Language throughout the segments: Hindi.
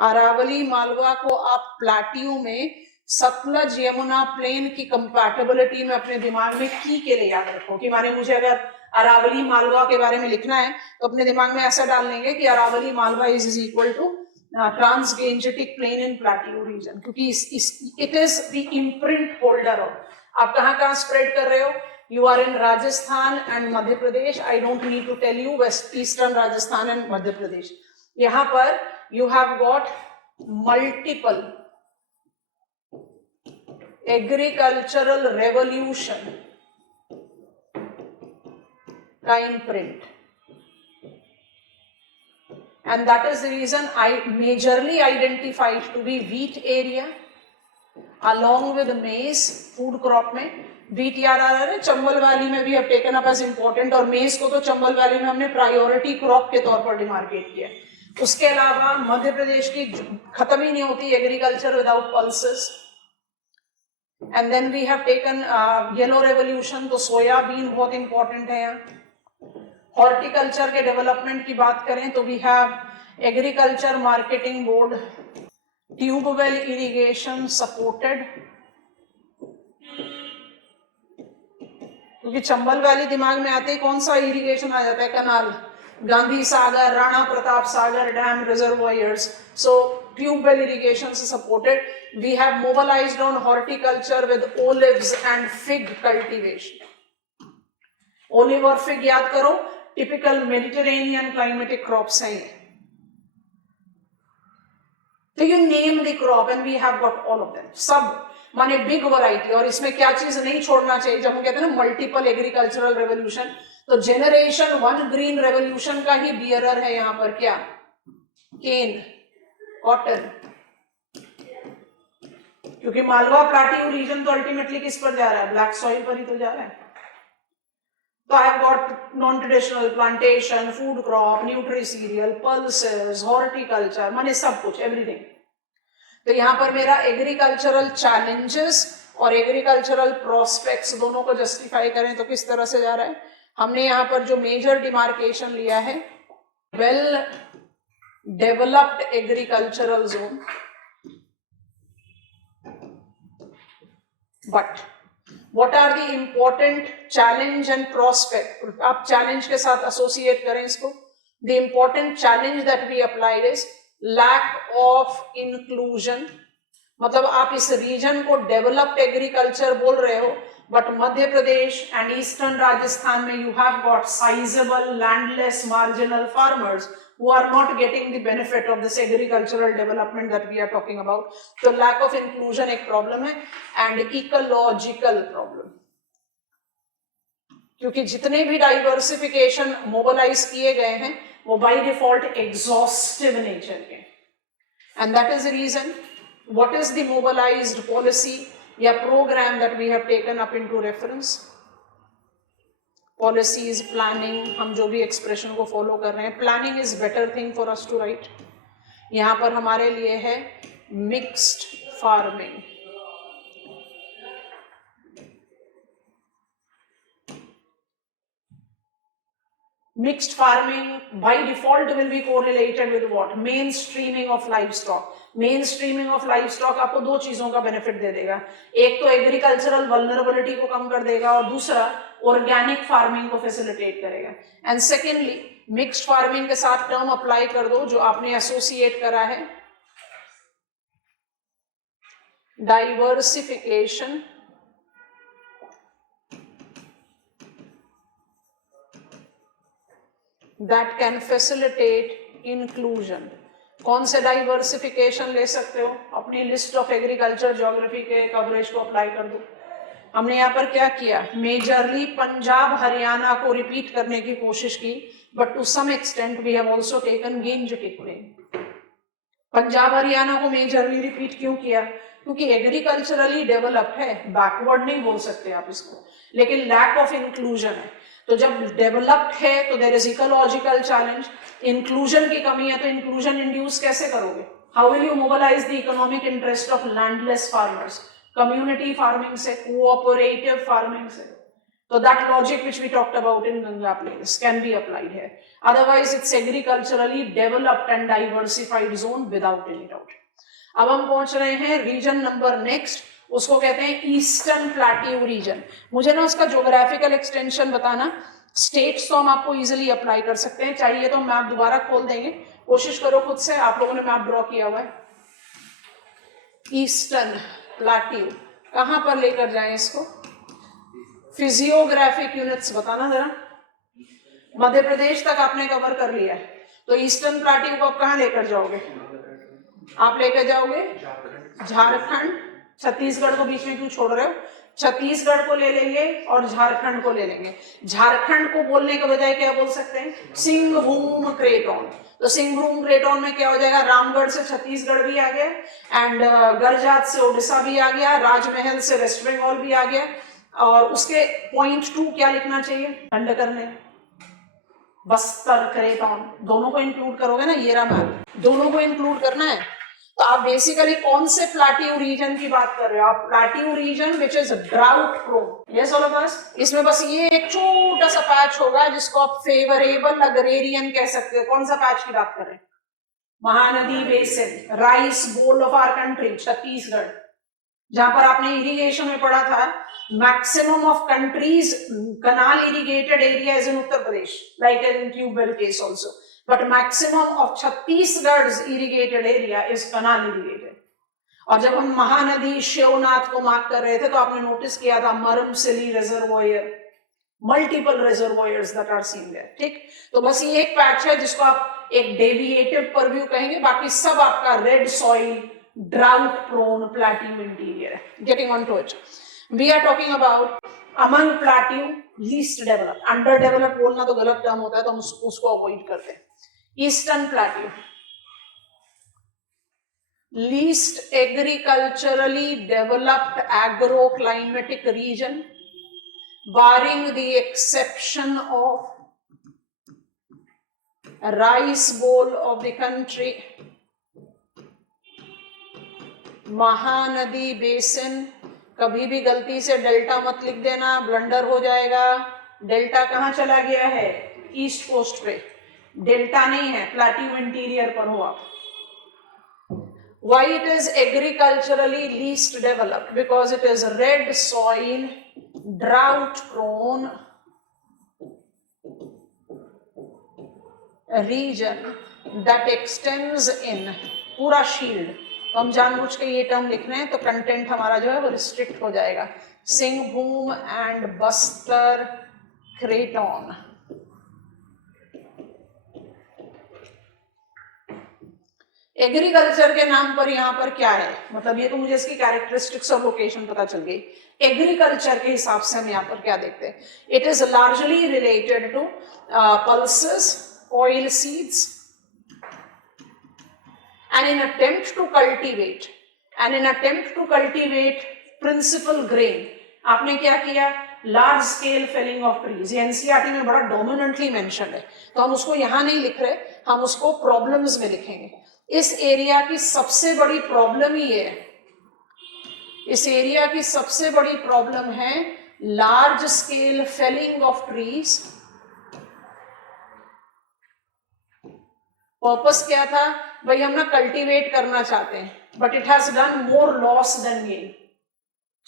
अरावली मालवा को आप प्लाटियो में सतलज यमुना प्लेन की कंपैटिबिलिटी में अपने दिमाग में की के लिए याद रखो कि माने मुझे अगर अरावली मालवा के बारे में लिखना है तो अपने दिमाग में ऐसा डाल लेंगे कि Aravalli Malwa is equal to transgangetic plain in plateau region, क्योंकि it is the imprint holder of. आप कहाँ स्प्रेड कर रहे हो? You are in Rajasthan and Madhya Pradesh. I don't need to tell you West Eastern Rajasthan and Madhya Pradesh. यहाँ पर you have got multiple agricultural revolution का imprint, and that is the reason I majorly identified to be wheat area along with maize food crop में। बीट याद आ रहा है, चंबल वैली में भी अब टेकन अप एज इम्पोर्टेंट, और मेज को तो चंबल वैली में हमने प्रायोरिटी क्रॉप के तौर पर डिमार्केट किया। उसके अलावा मध्य प्रदेश की खत्म ही नहीं होती agriculture without pulses. And then we have taken yellow revolution, तो सोयाबीन बहुत इंपॉर्टेंट है यहाँ। हॉर्टिकल्चर के डेवलपमेंट की बात करें तो we have agriculture marketing board, tubewell irrigation supported, क्योंकि चंबल वैली दिमाग में आते ही कौन सा इरिगेशन आ जाता है? Canal, Gandhi Sagar, Rana Pratap Sagar dam, reservoirs. So tubewell irrigation से supported. We have mobilized on horticulture with olives and fig cultivation. Olive और फिग याद करो, टिपिकल मेडिटेरेनियन क्लाइमेटिक क्रॉप्स हैं। तो you name the crop and we have got all of them, सब माने बिग वैरायटी। और इसमें क्या चीज नहीं छोड़ना चाहिए? जब हम कहते हैं ना मल्टीपल एग्रीकल्चरल रेवोल्यूशन, तो जेनरेशन 1 ग्रीन रेवोल्यूशन का ही बियरर है यहाँ पर क्या? केन, कॉटन। क्योंकि मालवा प्लाटियो रीजन तो अल्टीमेटली किस पर जा रहा है? ब्लैक सॉइल पर ही तो जा रहा है। तो I have got non traditional plantation, food crop, nutri serial, pulses, horticulture, माने सब कुछ, एवरीथिंग। तो यहाँ पर मेरा एग्रीकल्चरल चैलेंजेस और एग्रीकल्चरल प्रोस्पेक्ट्स दोनों को जस्टिफाई करें तो किस तरह से जा रहा है? हमने यहाँ पर जो मेजर डिमार्केशन लिया है, well developed agricultural zone, but what are the important challenge and prospect? आप चैलेंज के साथ एसोसिएट करें इसको। The important challenge that we applied is lack of inclusion. मतलब आप इस रीजन को डेवलप्ड एग्रीकल्चर बोल रहे हो, but Madhya Pradesh and eastern Rajasthan में you have got sizeable landless marginal farmers who are not getting the benefit of this agricultural development that we are talking about. तो lack of inclusion एक प्रॉब्लम है, and ecological problem, क्योंकि जितने भी डाइवर्सिफिकेशन मोबिलाइज किए गए हैं वो बाय डिफॉल्ट एग्जॉस्टिव नेचर के, and that is the reason what is the mobilised policy या programme that we have taken up into reference. Policies, planning, हम जो भी एक्सप्रेशन को फॉलो कर रहे हैं, planning is better thing for us to right. यहाँ पर हमारे लिए है mixed farming. Mixed farming by default will be correlated with what? Mainstreaming of livestock. Mainstreaming of livestock आपको दो चीजों का बेनिफिट दे देगा, एक तो एग्रीकल्चरल वल्नरेबिलिटी को कम कर देगा और दूसरा ऑर्गेनिक फार्मिंग को फैसिलिटेट करेगा। एंड सेकेंडली मिक्स्ड फार्मिंग के साथ टर्म अप्लाई कर दो जो आपने एसोसिएट करा है, diversification that can facilitate inclusion। कौन से डाइवर्सिफिकेशन ले सकते हो? अपनी लिस्ट ऑफ एग्रीकल्चर ज्योग्राफी के कवरेज को अप्लाई कर दो। हमने यहाँ पर क्या किया? मेजरली पंजाब हरियाणा को रिपीट करने की कोशिश की, but to some extent we have also taken gangetic plain. Punjab Haryana को मेजरली रिपीट क्यों किया? क्योंकि एग्रीकल्चरली डेवलप्ड है, बैकवर्ड नहीं बोल सकते आप इसको, लेकिन लैक ऑफ इंक्लूजन है। तो जब डेवलप्ड है तो there is ecological challenge, inclusion की कमी है, तो इंक्लूजन इंड्यूस कैसे करोगे? How will you mobilize the economic interest of landless farmers? Community farming से, कोऑपरेटिव फार्मिंग से। So that logic which we talked about in Ganga Plains can be applied here. Otherwise, it's agriculturally developed and diversified zone without any doubt. अब हम पहुंच रहे हैं रीजन नंबर नेक्स्ट, उसको कहते हैं ईस्टर्न प्लेट्यू रीजन. मुझे ना उसका ज्योग्राफिकल एक्सटेंशन बताना. स्टेट्स तो हम आपको इजीली अप्लाई कर सकते हैं, चाहिए तो मैप दोबारा खोल देंगे, कोशिश करो खुद से. आप लोगों ने मैप ड्रॉ किया हुआ है. ईस्टर्न प्लेट्यू कहां पर लेकर जाएं इसको? फिजियोग्राफिक यूनिट्स बताना जरा. मध्य प्रदेश तक आपने कवर कर लिया है, तो ईस्टर्न प्लेट्यू को आप कहां लेकर जाओगे? आप लेकर जाओगे झारखंड. छत्तीसगढ़ को बीच में क्यों छोड़ रहे हो? छत्तीसगढ़ को ले लेंगे और झारखंड को ले लेंगे. झारखंड को बोलने के बजाय क्या बोल सकते हैं? सिंहभूम क्रेटोन. तो सिंहभूम क्रेटोन में क्या हो जाएगा? रामगढ़ से छत्तीसगढ़ भी आ गया, एंड गरजात से उड़ीसा भी आ गया, राजमहल से वेस्ट बंगाल भी आ गया. और उसके पॉइंट 2 क्या लिखना चाहिए खंड करने? बस्तर क्रेटोन. दोनों को इंक्लूड करोगे ना, ये रहा मैप, दोनों को इंक्लूड करना है. तो आप बेसिकली कौन से प्लेट्यू रीजन की बात कर रहे हो? आप plateau region which is drought prone. Yes all of us. इसमें बस ये एक छोटा सा पैच होगा जिसको आप फेवरेबल अग्रेरियन कह सकते हो. कौन सा पैच की बात कर रहे हैं? Mahanadi basin, rice bowl of our country Chhattisgarh, जहां पर आपने इरिगेशन में पढ़ा था maximum of countries canal irrigated area is in Uttar Pradesh, like in tube well case also, but maximum of Chhattisgarh's irrigated area is canal irrigated. और जब हम महानदी शिवनाथ को मार्क कर रहे थे तो आपने नोटिस किया था Murumsilli reservoir, multiple reservoirs that are seen there. ठीक, तो बस ये एक पैच है जिसको आप एक डेविएटिव परव्यू कहेंगे, बाकी सब आपका red soil drought prone plateau interior. Getting on to it, we are talking about among plateau least developed. Underdeveloped बोलना तो गलत टर्म होता है, तो हम उसको अवॉइड करते हैं. Eastern plateau, least agriculturally developed agroclimatic region, barring the exception of rice bowl of the country, Mahanadi basin. कभी भी गलती से डेल्टा मत लिख देना, ब्लंडर हो जाएगा. डेल्टा कहां चला गया है? ईस्ट कोस्ट पे. डेल्टा नहीं है, प्लेट्यू इंटीरियर पर हो आप. Why it is agriculturally least developed? Because it is red soil, drought prone region that extends in पूरा शील्ड. हम जानबूझ के ये टर्म लिख रहे हैं तो कंटेंट हमारा जो है वो रिस्ट्रिक्ट हो जाएगा. सिंहभूम एंड बस्तर क्रेटोन. एग्रीकल्चर के नाम पर यहाँ पर क्या है? मतलब ये तो मुझे इसकी कैरेक्टरिस्टिक्स और लोकेशन पता चल गई. एग्रीकल्चर के हिसाब से हम यहाँ पर क्या देखते हैं? It is largely related to pulses, oil seeds, and in attempt to cultivate principal grain. आपने क्या किया? Large scale felling of trees. NCERT में बड़ा डोमिनेंटली मेंशन है, तो हम उसको यहां नहीं लिख रहे, हम उसको प्रॉब्लम्स में लिखेंगे. इस एरिया की सबसे बड़ी प्रॉब्लम ही है, इस एरिया की सबसे बड़ी प्रॉब्लम है large scale felling of trees. Purpose क्या था भाई? हम ना कल्टीवेट करना चाहते हैं, but it has done more loss than gain.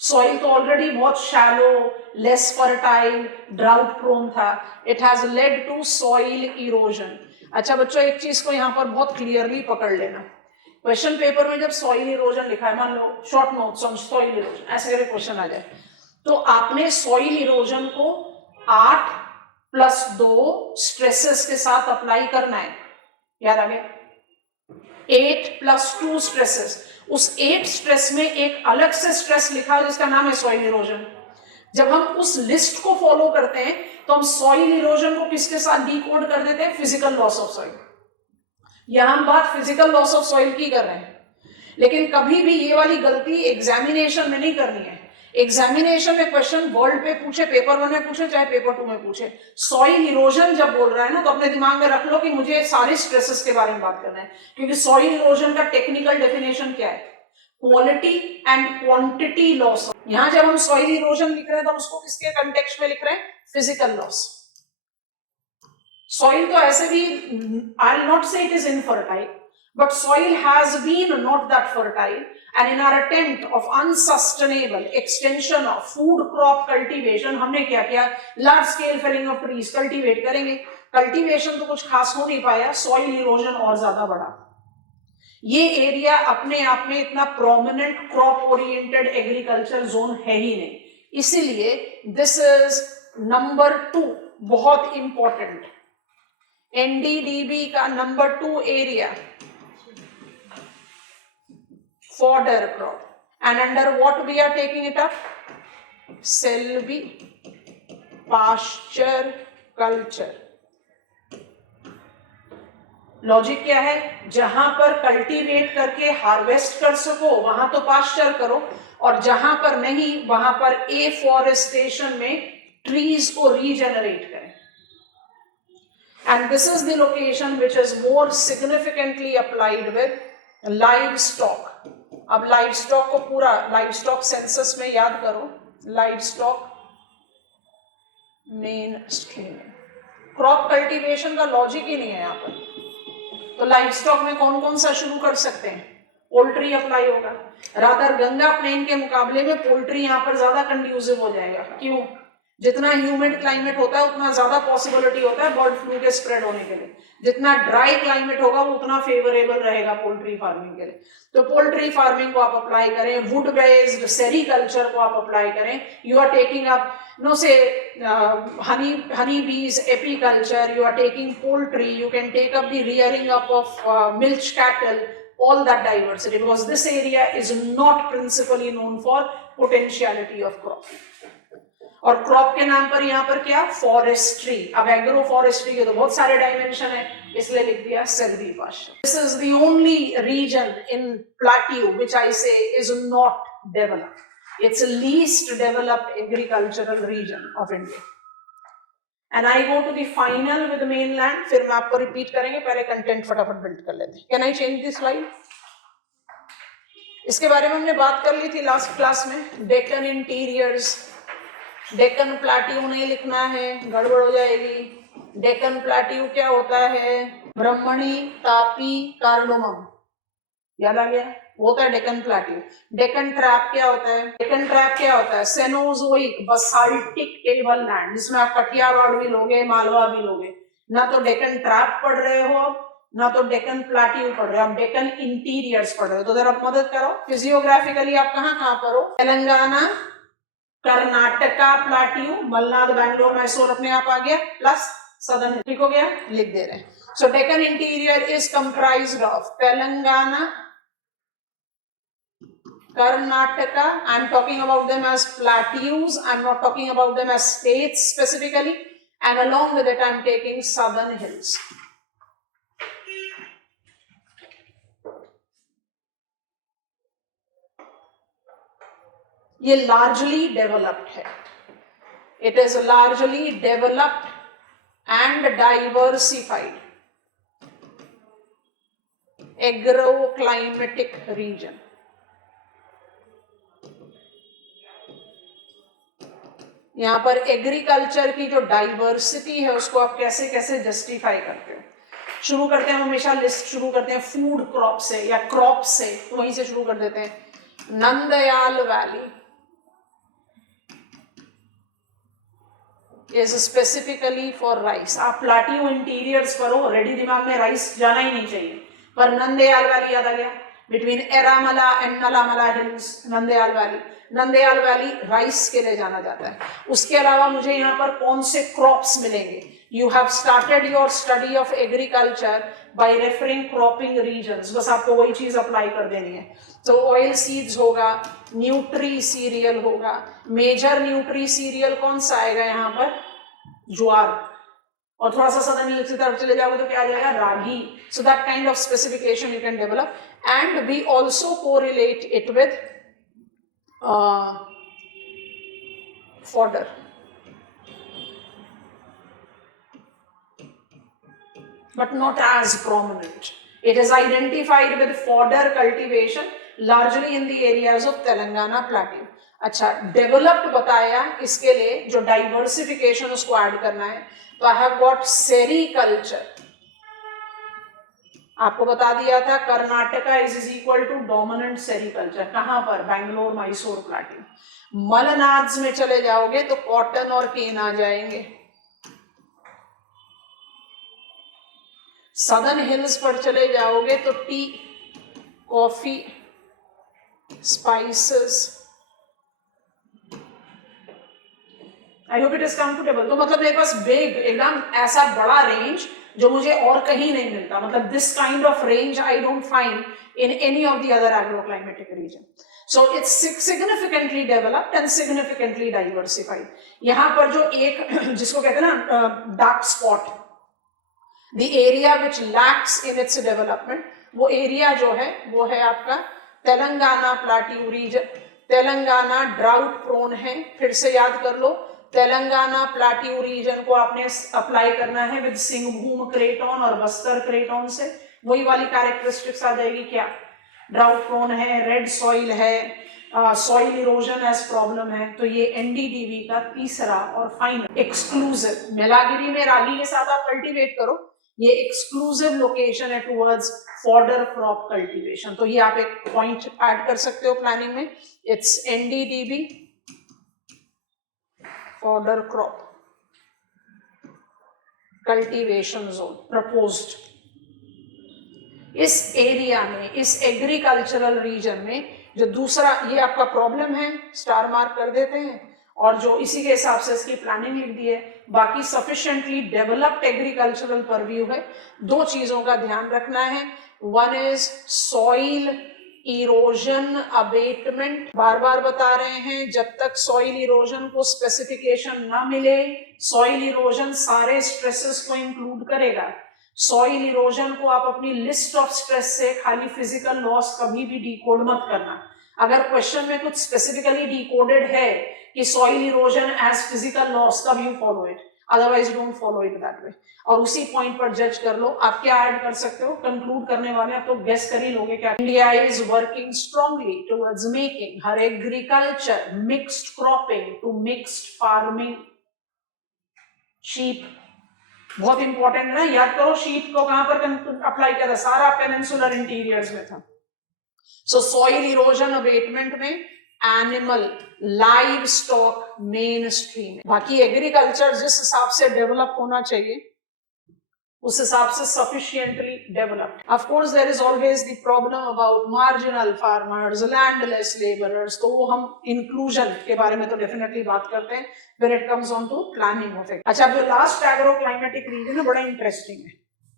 Soil तो ऑलरेडी बहुत shallow, less fertile, drought prone था. It has led to soil erosion. अच्छा बच्चों, एक चीज को यहाँ पर बहुत क्लियरली पकड़ लेना. क्वेश्चन पेपर में जब सॉइल इरोजन लिखा है, मान लो short notes on soil erosion, ऐसे करके क्वेश्चन आ जाए, तो आपने सॉइल इरोजन को 8+2 स्ट्रेसेस के साथ अप्लाई करना है. याद आ गया? 8+2 स्ट्रेसेस. उस 8 स्ट्रेस में एक अलग से स्ट्रेस लिखा है जिसका नाम है सॉइल इरोजन. जब हम उस लिस्ट को फॉलो करते हैं तो हम सॉइल इरोजन को किसके साथ डिकोड कर देते हैं? Physical loss of soil. यहां हम बात फिजिकल लॉस ऑफ सॉइल की कर रहे हैं, लेकिन कभी भी ये वाली गलती एग्जामिनेशन में नहीं करनी है. एग्जामिनेशन में क्वेश्चन वर्ल्ड पे पूछे, पेपर 1 में पूछे, चाहे पेपर 2 में पूछे, सॉइल इरोजन जब बोल रहा है ना, तो अपने दिमाग में रख लो कि मुझे सारे स्ट्रेसेस के बारे में बात करना है, क्योंकि सॉइल इरोजन का टेक्निकल डेफिनेशन क्या है? Quality and quantity loss. यहां जब हम सॉइल इरोजन लिख रहे हैं तो उसको किसके कंटेक्स्ट में लिख रहे हैं? Physical loss. सॉइल तो ऐसे भी, आई विल नॉट से it is infertile, but soil has been not that fertile, and in our attempt of unsustainable extension of food crop cultivation हमने क्या किया? large scale felling of trees cultivate करेंगे। cultivation तो कुछ खास हो नहीं पाया, soil erosion और ज्यादा बढ़ा। ये एरिया अपने आप में इतना prominent crop oriented agriculture zone है ही नहीं, इसीलिए दिस इज नंबर 2 बहुत इंपॉर्टेंट। एनडीडीबी का number 2 area fodder crop, and under what we are taking it up? Selvi pasture culture. Logic क्या है? जहां पर कल्टीवेट करके हार्वेस्ट कर सको वहां तो पास्चर करो, और जहां पर नहीं वहां पर एफॉरेस्टेशन में ट्रीज को रीजनरेट करें। And this is the location which is more significantly applied with live stock. अब लाइव स्टॉक को पूरा लाइव स्टॉक सेंसस में याद करो, live stock main stream. Crop cultivation का लॉजिक ही नहीं है यहाँ पर, तो लाइव स्टॉक में कौन कौन सा शुरू कर सकते हैं? पोल्ट्री अप्लाई होगा। रादर गंगा प्लेन के मुकाबले में पोल्ट्री यहाँ पर ज्यादा कंड्यूसिव हो जाएगा। क्यों? जितना ह्यूमिड क्लाइमेट होता है उतना ज्यादा पॉसिबिलिटी होता है बर्ड फ्लू के स्प्रेड होने के लिए। जितना ड्राई क्लाइमेट होगा वो उतना फेवरेबल रहेगा पोल्ट्री फार्मिंग के लिए। तो पोल्ट्री फार्मिंग को आप अप्लाई करें, वुड बेस्ड सेरीकल्चर को आप अप्लाई करें। You are taking up no से honey bees apiculture, you are taking poultry, you can take up the rearing up of milch cattle, all that diversity, because this area is not principally known for potentiality of crop। और क्रॉप के नाम पर यहाँ पर क्या? फॉरेस्ट्री। अब एग्रो फॉरेस्ट्री के तो बहुत सारे डायमेंशन है, इसलिए लिख दिया silvipasture. This is the only region in plateau which I say is not developed. It's least developed agricultural region of India. And I go to the final with the mainland, फिर मैं आपको रिपीट करेंगे, पहले कंटेंट फटाफट बिल्ड कर लेते हैं। Can I change this slide? इसके बारे में हमने बात कर ली थी लास्ट क्लास में। डेक्कन इंटीरियर्स, डेक्कन प्लेट्यू नहीं लिखना है, गड़बड़ हो जाएगी। डेक्कन प्लेट्यू क्या होता है? ब्रह्मणी, तापी, कार्डोमम, याद आ गया? वो होता है डेक्कन प्लेट्यू। डेक्कन ट्रैप क्या होता है? डेक्कन ट्रैप क्या होता है? सेनोजोइक बसाल्टिक टेबल लैंड, जिसमें आप कटियावाड़ भी लोगे, मालवा भी लोगे। ना तो डेक्कन ट्रैप पढ़ रहे हो आप, ना तो डेक्कन प्लेट्यू पढ़ रहे हो, आप डेक्कन इंटीरियर्स पढ़ रहे हो। तो जरा मदद करो, फिजियोग्राफिकली आप कहाँ कहाँ पर हो? तेलंगाना, कर्नाटका प्लेट्यू, मलनाड, बैंगलोर, मैसूर अपने आप आ गया, प्लस सदर्न। ठीक हो गया? लिख दे रहे हैं। So Deccan interior is comprised of Telangana, Karnataka, I'm talking about them as plateaus, I'm not talking about them as states specifically, and along with it I'm taking southern hills. ये largely developed है, it is largely developed and diversified agroclimatic region। यहाँ पर एग्रीकल्चर की जो डाइवर्सिटी है उसको आप कैसे कैसे जस्टिफाई करते हो? शुरू करते हैं हमेशा लिस्ट शुरू करते हैं फूड क्रॉप से या क्रॉप से, तो वहीं से शुरू कर देते हैं। Nandyal valley is specifically for rice. आप प्लाटियो इंटीरियर्स करो, रेडी दिमाग में राइस जाना ही नहीं चाहिए, पर नंदयाल वैली याद आ गया। Between Erramala and Nallamala hills, Nandyal valley. Nandyal valley rice के लिए जाना जाता है। उसके अलावा मुझे यहाँ पर कौन से क्रॉप्स मिलेंगे? You have started your study of agriculture by referring cropping regions, बस आपको वही चीज अप्लाई कर देनी है। तो ऑयल सीड्स होगा, न्यूट्री सीरियल होगा। मेजर न्यूट्री सीरियल कौन सा आएगा यहाँ पर? ज्वार। और थोड़ा सा सदर्न हिल्स की तरफ चले जाओगे तो क्या आ जाएगा? Ragi. So that kind of specification you can develop, and we also correlate it with fodder, but not as prominent। It is identified with fodder cultivation largely in the areas of Telangana plateau. अच्छा, डेवलप्ड बताया, इसके लिए जो डाइवर्सिफिकेशन उसको ऐड करना है, तो आई हैव गॉट सेरीकल्चर. आपको बता दिया था Karnataka is equal to dominant sericulture. कहां पर? बैंगलोर, मैसूर प्लाटू. मलनाड्स में चले जाओगे तो कॉटन और केन आ जाएंगे. सदर्न हिल्स पर चले जाओगे तो T, coffee, spices. I hope it is comfortable. तो मतलब मेरे पास बिग, एकदम ऐसा बड़ा रेंज जो मुझे और कहीं नहीं मिलता. मतलब this kind of range I don't find in any of the other agroclimatic region. So it's significantly developed and significantly diversified. यहां पर जो एक जिसको कहते हैं ना dark spot, the area which lacks in its development, वो एरिया जो है वो है आपका Telangana plateau region. Telangana drought prone है. फिर से याद कर लो, तेलंगाना प्लाट्यू रीजन को आपने अप्लाई करना है विद सिंहभूम क्रेटोन और बस्तर क्रेटोन से. वही वाली कैरेक्टरिस्टिक्स आ जाएगी. क्या? ड्राउट प्रोन है, रेड सॉइल है, सॉइल इरोजन एज प्रॉब्लम है. तो ये एनडीडीबी का तीसरा और फाइनल एक्सक्लूसिव. मेलागिरी में रागी के साथ आप कल्टीवेट करो, ये एक्सक्लूसिव लोकेशन है टुवर्ड्स फॉडर क्रॉप कल्टीवेशन. तो ये आप एक पॉइंट ऐड कर सकते हो प्लानिंग में. It's NDDB fodder crop cultivation zone proposed. इस एरिया में, इस एग्रीकल्चरल रीजन में जो दूसरा ये आपका प्रॉब्लम है, स्टार मार्क कर देते हैं. और जो इसी के हिसाब से इसकी प्लानिंग लिख दी है. बाकी सफिशिएंटली डेवलप्ड एग्रीकल्चरल परव्यू है. दो चीजों का ध्यान रखना है. One is soil erosion abatement. बार बार बता रहे हैं, जब तक सॉइल इरोजन को स्पेसिफिकेशन ना मिले, सॉइल इरोजन सारे स्ट्रेसेस को इंक्लूड करेगा. सॉइल इरोजन को आप अपनी लिस्ट ऑफ स्ट्रेस से खाली फिजिकल लॉस कभी भी डिकोड मत करना. अगर क्वेश्चन में कुछ स्पेसिफिकली डिकोडेड है कि soil erosion as physical loss, तब you follow it, otherwise don't follow it that way. और उसी पॉइंट पर जज कर लो. आप क्या ऐड कर सकते हो? कंक्लूड करने वाले आप तो गेस कर ही लोगे क्या. India is working strongly towards making her agriculture mixed cropping to mixed farming. Sheep बहुत इंपॉर्टेंट है ना, याद करो. शीप को कहां पर अप्लाई किया था? सारा पेनिनसुलर इंटीरियर्स में था. सो सॉइल इरोजन अबेटमेंट में animal livestock mainstream. बाकी एग्रीकल्चर जिस हिसाब से डेवलप होना चाहिए उस हिसाब से sufficiently developed. Of course there is always the problem about marginal farmers, landless labourers. तो वो हम इंक्लूजन के बारे में तो डेफिनेटली बात करते हैं when it comes on to planning of. अच्छा, जो लास्ट एग्रो क्लाइमेटिक रीजन है बड़ा इंटरेस्टिंग है.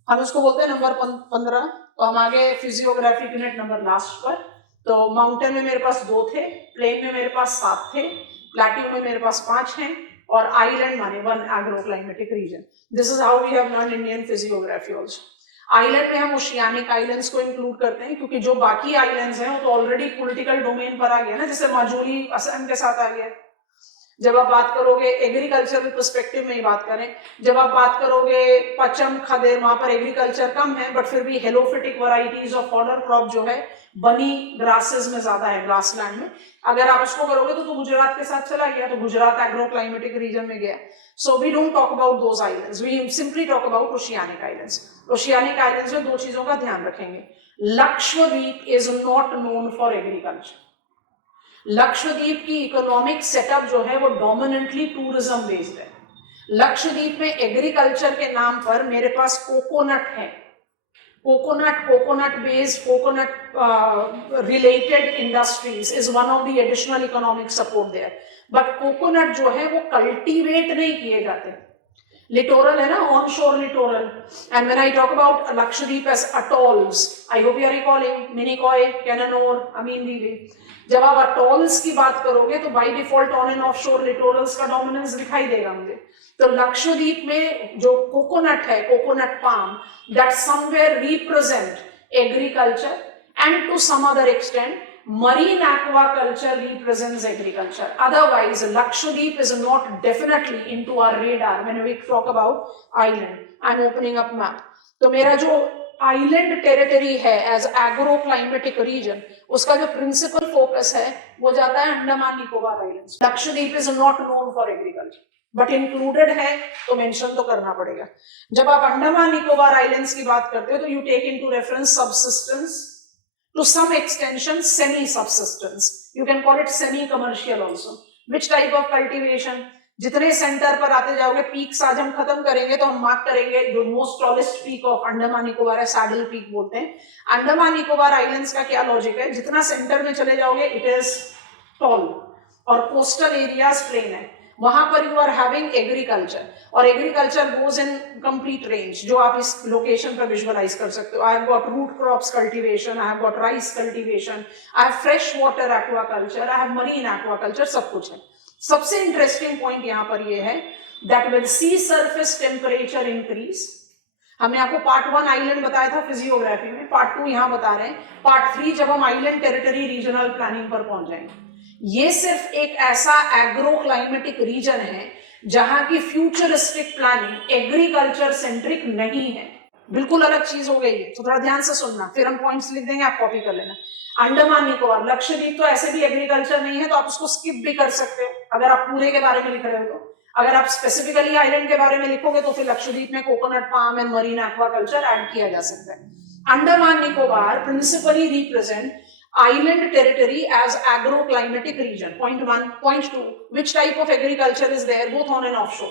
हम उसको बोलते हैं नंबर 15. तो हम आगे फिजियोग्राफिक यूनिट नंबर लास्ट पर. तो माउंटेन में मेरे पास 2 थे, प्लेन में मेरे पास 7 थे, प्लेट्यू में मेरे पास 5 हैं, और आइलैंड माने 1 agroclimatic region. This is how we have learn Indian physiography also. Island में हम ओशियानिक आइलैंड्स को इंक्लूड करते हैं, क्योंकि जो बाकी आइलैंड्स हैं वो तो ऑलरेडी पॉलिटिकल डोमेन पर आ गया ना. जैसे माजुली असम के साथ आ गया. जब आप बात करोगे एग्रीकल्चरल पर्सपेक्टिव में ही बात करें, जब आप बात करोगे पचम खदेर, वहां पर एग्रीकल्चर कम है बट फिर भी हेलोफिटिक वैरायटीज ऑफ फॉडर क्रॉप जो है बनी ग्रासेस में ज्यादा है, ग्रासलैंड में. अगर आप उसको करोगे तो गुजरात के साथ चला गया, तो गुजरात एग्रो क्लाइमेटिक रीजन में गया. So we don't talk about those islands, we simply talk about oceanic islands. Oceanic islands में 2 चीजों का ध्यान रखेंगे. Lakshadweep is not known for agriculture. Lakshadweep की इकोनॉमिक सेटअप जो है वो डोमिनेंटली टूरिज्म बेस्ड है. लक्षद्वीप में एग्रीकल्चर के नाम पर मेरे पास कोकोनट है. Coconut based, coconut related industries is one of the additional economic support there. But coconut जो है वो कल्टीवेट नहीं किए जाते. लिटोरल है ना, on shore littoral. And when I talk about Lakshadweep as atolls, I hope you are recalling Minicoy, Cannanore, Amindivi. जब आप अटॉल्स की बात करोगे तो by default on and off shore littorals का डोमिनेंस दिखाई देगा मुझे. तो लक्षद्वीप में जो कोकोनट है, coconut palm, that somewhere represent agriculture and to some other extent marine aquaculture represents agriculture. Otherwise, Lakshadweep is not definitely into our radar when we talk about island. I'm opening up map. तो मेरा जो आइलैंड टेरिटरी है एज एग्रो क्लाइमेटिक रीजन, उसका जो प्रिंसिपल फोकस है वो जाता है Andaman Nicobar islands. Lakshadweep is not known for agriculture but included है तो मेंशन तो करना पड़ेगा। जब आप अंडमान निकोबार आइलैंड्स की बात करते हो तो you take into reference subsistence, to some extension semi subsistence, you can call it semi commercial also. Which type of cultivation? जितने सेंटर पर आते जाओगे, पीक्स आज हम खत्म करेंगे तो हम मार्क करेंगे जो most tallest peak of Andaman Nicobar है, सैडल पीक बोलते हैं। अंडमान निकोबार आइलैंड्स का क्या लॉजिक है, जितना सेंटर में चले जाओगे इट इज टॉल और कोस्टल एरियाज प्लेन है, वहां पर यू आर हैविंग एग्रीकल्चर और agriculture goes in complete range जो आप इस लोकेशन पर विजुअलाइज कर सकते हो। I have got root crops cultivation, I have got rice cultivation, I have fresh water aquaculture, I have marine aquaculture, सब कुछ है। सबसे इंटरेस्टिंग पॉइंट यहाँ पर ये है that with sea surface temperature increase, हमने आपको पार्ट 1 आइलैंड बताया था फिजियोग्राफी में, पार्ट 2 यहाँ बता रहे हैं, पार्ट 3 जब हम आइलैंड टेरिटरी रीजनल प्लानिंग पर पहुंच जाएंगे। ये सिर्फ एक ऐसा एग्रो क्लाइमेटिक रीजन है जहां की फ्यूचरिस्टिक प्लानिंग एग्रीकल्चर सेंट्रिक नहीं है, बिल्कुल अलग चीज हो गई है। तो थोड़ा ध्यान से सुनना, फिर हम पॉइंट्स लिख देंगे, आप कॉपी कर लेना। अंडमान निकोबार, लक्षद्वीप तो ऐसे भी एग्रीकल्चर नहीं है तो आप उसको स्किप भी कर सकते हो अगर आप पूरे के बारे में लिख रहे हो तो। अगर आप स्पेसिफिकली आइलैंड के बारे में लिखोगे तो फिर लक्षद्वीप में coconut, palm and marine aquaculture add किया जा सकता है। Andaman Nicobar principally represent island territory as agro-climatic region. Point 1. Point 2. Which type of agriculture is there both on and offshore?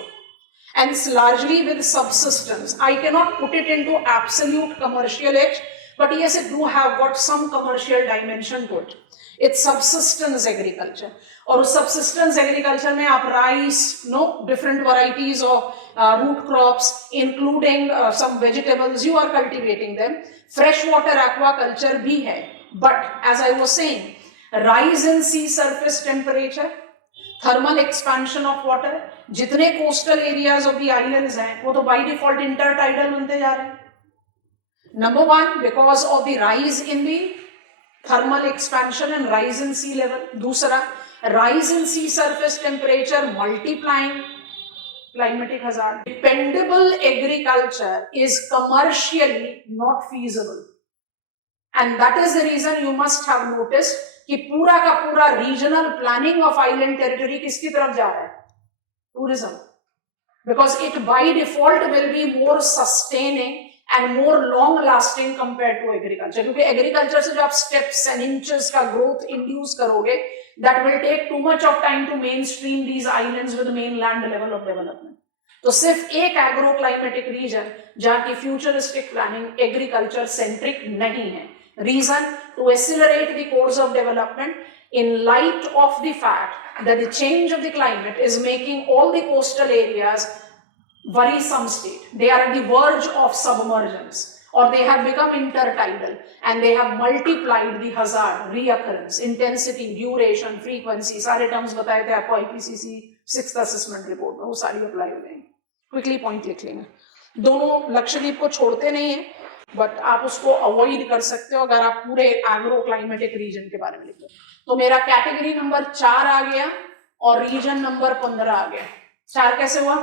And it's largely with subsistence. I cannot put it into absolute commercial edge, but yes, it do have got some commercial dimension to it. It's subsistence agriculture. और उस subsistence agriculture में आप rice, different varieties of root crops, including some vegetables, you are cultivating them. Freshwater aquaculture भी है. But as I was saying, rise in sea surface temperature, thermal expansion of water, जितने coastal areas of the islands हैं वो तो by default intertidal बनते जा रहे हैं। Number 1, because of the rise in the thermal expansion and rise in sea level. दूसरा, rise in sea surface temperature multiplying climatic hazard. Dependable agriculture is commercially not feasible. And that is the reason you must have noticed कि पूरा का पूरा regional planning of island territory किसकी तरफ जा रहा है, tourism, because it by default will be more sustaining and more long lasting compare to agriculture, क्योंकि एग्रीकल्चर से जो आप स्टेप्स एंड इंचेस का ग्रोथ इंड्यूस करोगे that will take too much of time to mainstream these islands with mainland level of development. तो सिर्फ एक एग्रो क्लाइमेटिक रीजन जहां की फ्यूचरिस्टिक प्लानिंग एग्रीकल्चर सेंट्रिक नहीं है। Reason to accelerate the course of development in light of the fact that the change of the climate is making all the coastal areas worrisome state. They are at the verge of submergence or they have become intertidal and they have multiplied the hazard, reoccurrence, intensity, duration, frequency, सारे terms बताए थे आपको IPCC 6th assessment report में, वो सारी अप्लाई हो जाएंगे। क्विकली पॉइंट लिख लेंगे। दोनों लक्षद्वीप को छोड़ते नहीं है बट आप उसको अवॉइड कर सकते हो अगर आप पूरे एग्रो क्लाइमेटिक रीजन के बारे में लिखो। तो मेरा कैटेगरी नंबर 4 आ गया और रीजन नंबर 15 आ गया। 4 कैसे हुआ?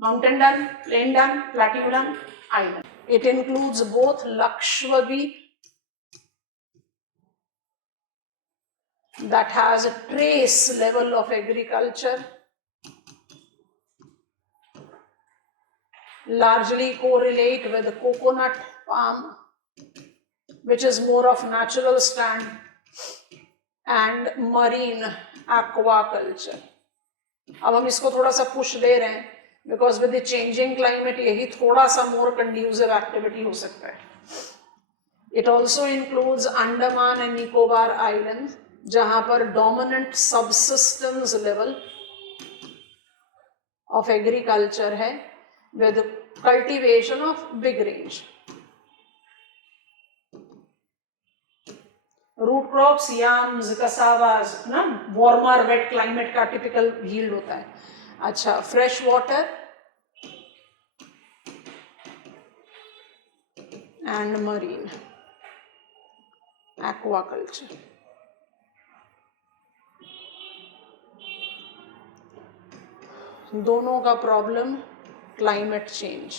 Mountain done, plain done, plateau done, island. It includes both Lakshadweep that has a trace level of agriculture, largely correlate with coconut, palm, which is more of natural stand, and marine aquaculture. अब हम इसको थोड़ा सा पुश दे रहे हैं because with the changing climate यही थोड़ा सा मोर कंड्यूसिव एक्टिविटी हो सकता है। It also includes Andaman and Nicobar island जहां पर dominant subsistence level of agriculture है with cultivation of big range. Root crops, yams, cassavas, ना warmer wet climate का typical yield होता है। अच्छा, fresh water and marine aquaculture. दोनों का problem climate change.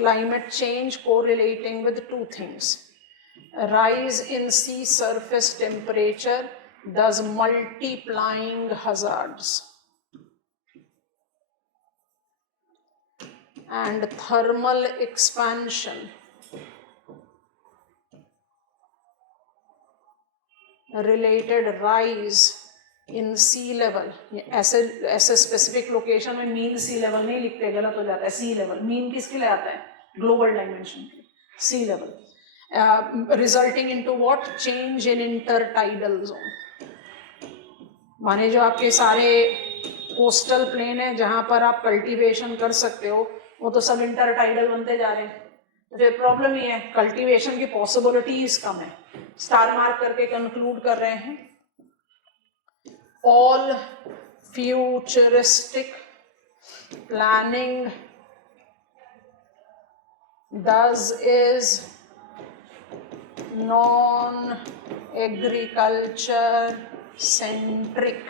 climate change correlating with two things. Rise in sea surface temperature, thus multiplying hazards, and thermal expansion related rise in sea level. ऐसे स्पेसिफिक लोकेशन में मीन सी लेवल नहीं लिखते, गलत हो जाता है. सी लेवल, मीन किसके लिए आता है? ग्लोबल डायमेंशन के. Sea level resulting into what? Change in intertidal zone. माने जो आपके सारे कोस्टल प्लेन है जहां पर आप कल्टीवेशन कर सकते हो, वो तो सब इंटरटाइडल बनते जा रहे हैं. तो फिर प्रॉब्लम ये है, कल्टीवेशन की पॉसिबिलिटीज कम है. स्टार मार्क करके कंक्लूड कर रहे हैं, all futuristic planning thus is non-agriculture centric.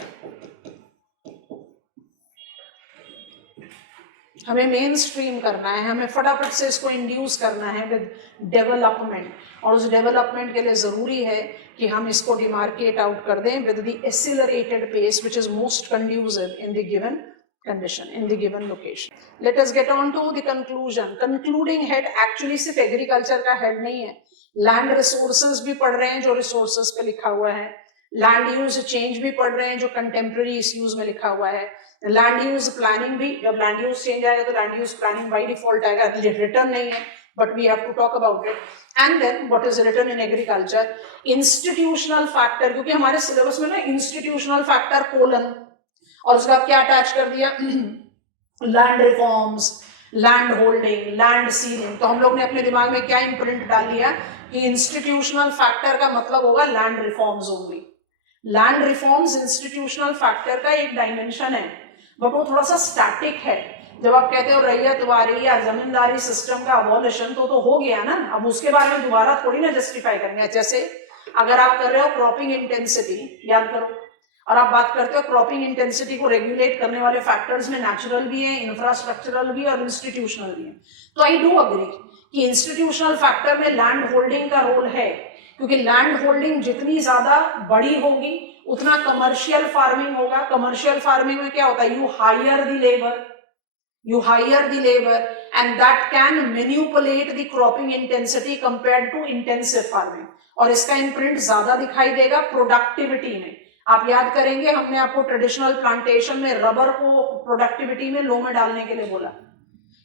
हमें मेन स्ट्रीम करना है, हमें फटाफट से इसको इंड्यूस करना है विद डेवलपमेंट, और उस डेवलपमेंट के लिए ज़रूरी है कि हम इसको डिमार्केट आउट कर दें with the accelerated pace which is most conducive in the given condition, in the given location. Let us get on to the conclusion. Concluding head actually सिर्फ एग्रीकल्चर का हेड नहीं है, लैंड रिसोर्सेज भी पढ़ रहे हैं जो रिसोर्सेज पे लिखा हुआ है, लैंड यूज चेंज भी पढ़ रहे हैं जो कंटेम्प्रेरी इश्यूज में लिखा हुआ है, लैंड यूज प्लानिंग भी. जब लैंड यूज चेंज आएगा तो land use planning by default आएगा, रिटर्न नहीं है but we have to talk about it. And then what is written in agriculture, institutional factor, क्योंकि हमारे सिलेबस में ना institutional factor कोलन, और उसका क्या अटैच कर दिया? Land reforms, land holding, land ceiling. तो हम लोग ने अपने दिमाग में क्या इम्प्रिंट डाल लिया कि इंस्टीट्यूशनल फैक्टर का मतलब होगा land reforms only. Land reforms institutional factor का एक डायमेंशन है, बट वो थोड़ा सा स्टैटिक है. जब आप कहते हो रैयतवारी या जमींदारी सिस्टम का अबॉलिशन, तो हो गया ना, अब उसके बारे में दोबारा थोड़ी ना जस्टिफाई करना है. जैसे अगर आप कर रहे हो क्रॉपिंग इंटेंसिटी, याद करो, और आप बात करते हो क्रॉपिंग इंटेंसिटी को रेगुलेट करने वाले फैक्टर्स में नेचुरल भी है, इंफ्रास्ट्रक्चरल भी और इंस्टीट्यूशनल भी है. तो आई डू अग्री कि इंस्टीट्यूशनल फैक्टर में लैंड होल्डिंग का रोल है, क्योंकि लैंड होल्डिंग जितनी ज्यादा बड़ी होगी उतना कमर्शियल फार्मिंग होगा. कमर्शियल फार्मिंग में क्या होता है? you hire the labor and that can manipulate the cropping intensity compared to intensive farming. और इसका इम्प्रिंट ज्यादा दिखाई देगा प्रोडक्टिविटी में. आप याद करेंगे हमने आपको ट्रेडिशनल प्लांटेशन में रबर को प्रोडक्टिविटी में लो में डालने के लिए बोला,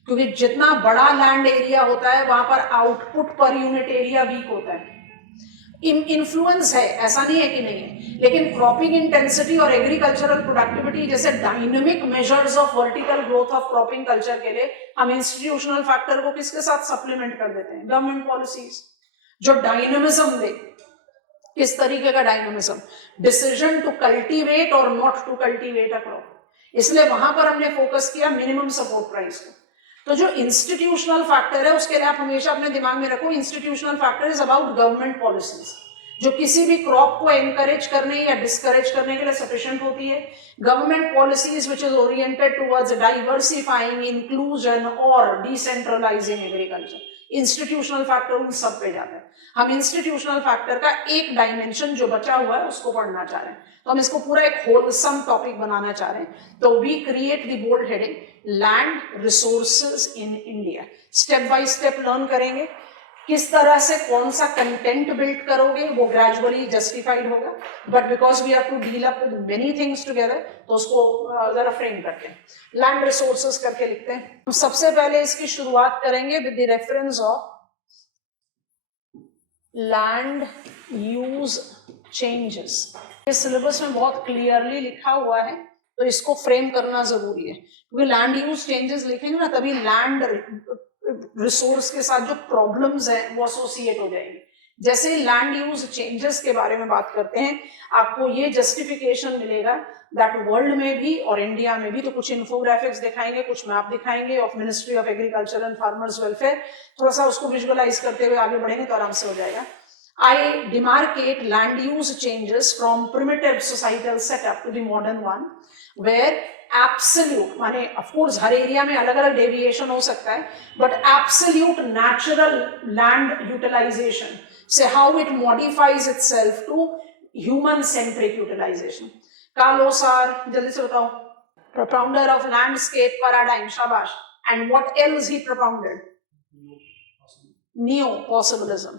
क्योंकि जितना बड़ा लैंड एरिया होता है वहां पर output per unit area weak होता है. इन्फ्लुएंस है, ऐसा नहीं है कि नहीं है, लेकिन क्रॉपिंग इंटेंसिटी और एग्रीकल्चरल प्रोडक्टिविटी जैसे dynamic measures of vertical growth of cropping culture के लिए हम इंस्टीट्यूशनल फैक्टर को किसके साथ सप्लीमेंट कर देते हैं? गवर्नमेंट पॉलिसीज जो डायनेमिज्म दे. किस तरीके का डायनेमिज्म? डिसीजन टू कल्टीवेट और not to cultivate a crop. इसलिए वहां पर हमने फोकस किया मिनिमम सपोर्ट प्राइस को. तो जो इंस्टीट्यूशनल फैक्टर है उसके लिए आप हमेशा अपने दिमाग में रखो, institutional factor is about government policies, जो किसी भी क्रॉप को एनकरेज करने या डिस्करेज करने के लिए सफिशिएंट होती है. Government policies which is oriented towards diversifying, inclusion और डिसेंट्रलाइजिंग एग्रीकल्चर. इंस्टीट्यूशनल फैक्टर उन सब पे जाता है. हम इंस्टीट्यूशनल फैक्टर का एक डायमेंशन जो बचा हुआ है उसको पढ़ना चाह रहे हैं, तो हम इसको पूरा एक होलसम टॉपिक बनाना चाह रहे हैं. तो we create the bold heading land resources in India. Step by step learn करेंगे किस तरह से कौन सा कंटेंट बिल्ड करोगे, वो ग्रेजुअली जस्टिफाइड होगा, but because we have to deal up with many things together, तो उसको जरा फ्रेम करते हैं. लैंड रिसोर्सेज करके लिखते हैं. हम सबसे पहले इसकी शुरुआत करेंगे with the reference of land use changes. इस सिलेबस में बहुत क्लियरली लिखा हुआ है, तो इसको फ्रेम करना जरूरी है, क्योंकि लैंड यूज चेंजेस लिखेंगे ना तभी लैंड रिसोर्स के साथ जो प्रॉब्लम्स हैं वो एसोसिएट हो जाएंगे. जैसे लैंड यूज चेंजेस के बारे में बात करते हैं, आपको ये जस्टिफिकेशन मिलेगा दैट वर्ल्ड में भी और इंडिया में भी. तो कुछ इन्फोग्राफिक्स दिखाएंगे, कुछ मैप दिखाएंगे of ministry of agriculture and farmers welfare. थोड़ा सा उसको विजुअलाइज करते हुए आगे बढ़ेंगे तो आराम से हो जाएगा. I demarcate land use changes from primitive societal setup to the modern one, where absolute माने ऑफ कोर्स हर एरिया में अलग अलग डेविएशन हो सकता है, but absolute natural land utilisation से how it modifies itself to human centric utilisation. कार्लो सार जल्दी से बताओ. Propounder of landscape paradigm, shabash. And what else he propounded? Neo-possibilism.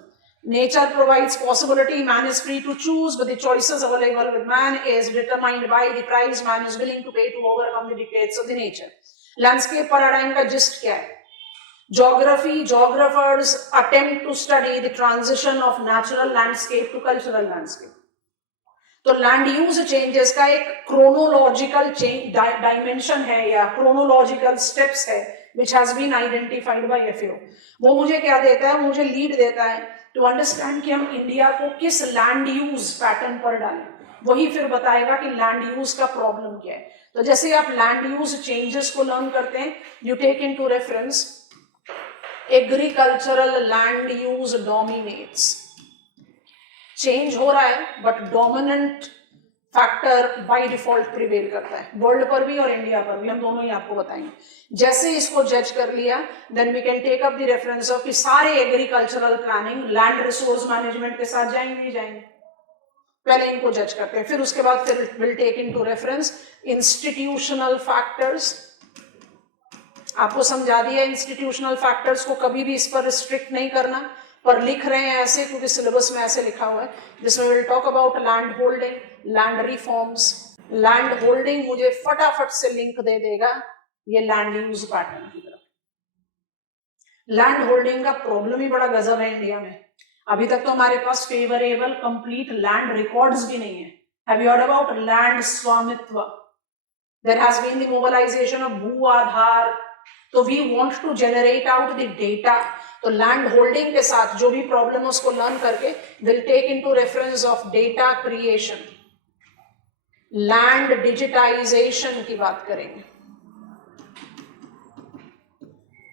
Nature provides possibility, man is free to choose, but the choices available with man is determined by the price man is willing to pay to overcome the dictates of the nature. Landscape paradigm का gist क्या है? Geography, geographers attempt to study the transition of natural landscape to cultural landscape. तो लैंड यूज चेंजेस का एक क्रोनोलॉजिकल डायमेंशन है या क्रोनोलॉजिकल स्टेप्स है which has been identified by FAO. वो मुझे क्या देता है? मुझे लीड देता है टू अंडरस्टैंड कि हम इंडिया को किस लैंड यूज पैटर्न पर डालें. वही फिर बताएगा कि लैंड यूज का प्रॉब्लम क्या है. तो जैसे आप लैंड यूज चेंजेस को लर्न करते हैं, you take into reference agricultural land use dominates. Change हो रहा है but dominant factor by default prevail करता है वर्ल्ड पर भी और इंडिया पर भी. हम दोनों ही आपको बताएंगे. जैसे इसको जज कर लिया, then we can take up the reference of कि सारे agricultural planning land resource management के साथ जाएंगे नहीं जाएंगे. पहले इनको जज करते हैं, फिर उसके बाद फिर will take into reference institutional factors. आपको समझा दिया इंस्टीट्यूशनल फैक्टर्स को कभी भी इस पर रिस्ट्रिक्ट नहीं करना, पर लिख रहे हैं ऐसे क्योंकि सिलेबस में ऐसे लिखा हुआ है, जिसमें will talk about land holding, land reforms. Land holding मुझे फटाफट से लिंक दे देगा ये लैंड यूज पैटर्न की तरफ. लैंड होल्डिंग का प्रॉब्लम ही बड़ा गजब है इंडिया में. अभी तक तो हमारे पास फेवरेबल कंप्लीट लैंड रिकॉर्ड्स भी नहीं है. Have you heard about land Svamitva? There has been the mobilisation of Bhu Aadhaar. तो we want to generate out the data. तो लैंड होल्डिंग के साथ जो भी प्रॉब्लम है उसको लर्न करके will take into reference of data creation. Land digitisation की बात करेंगे.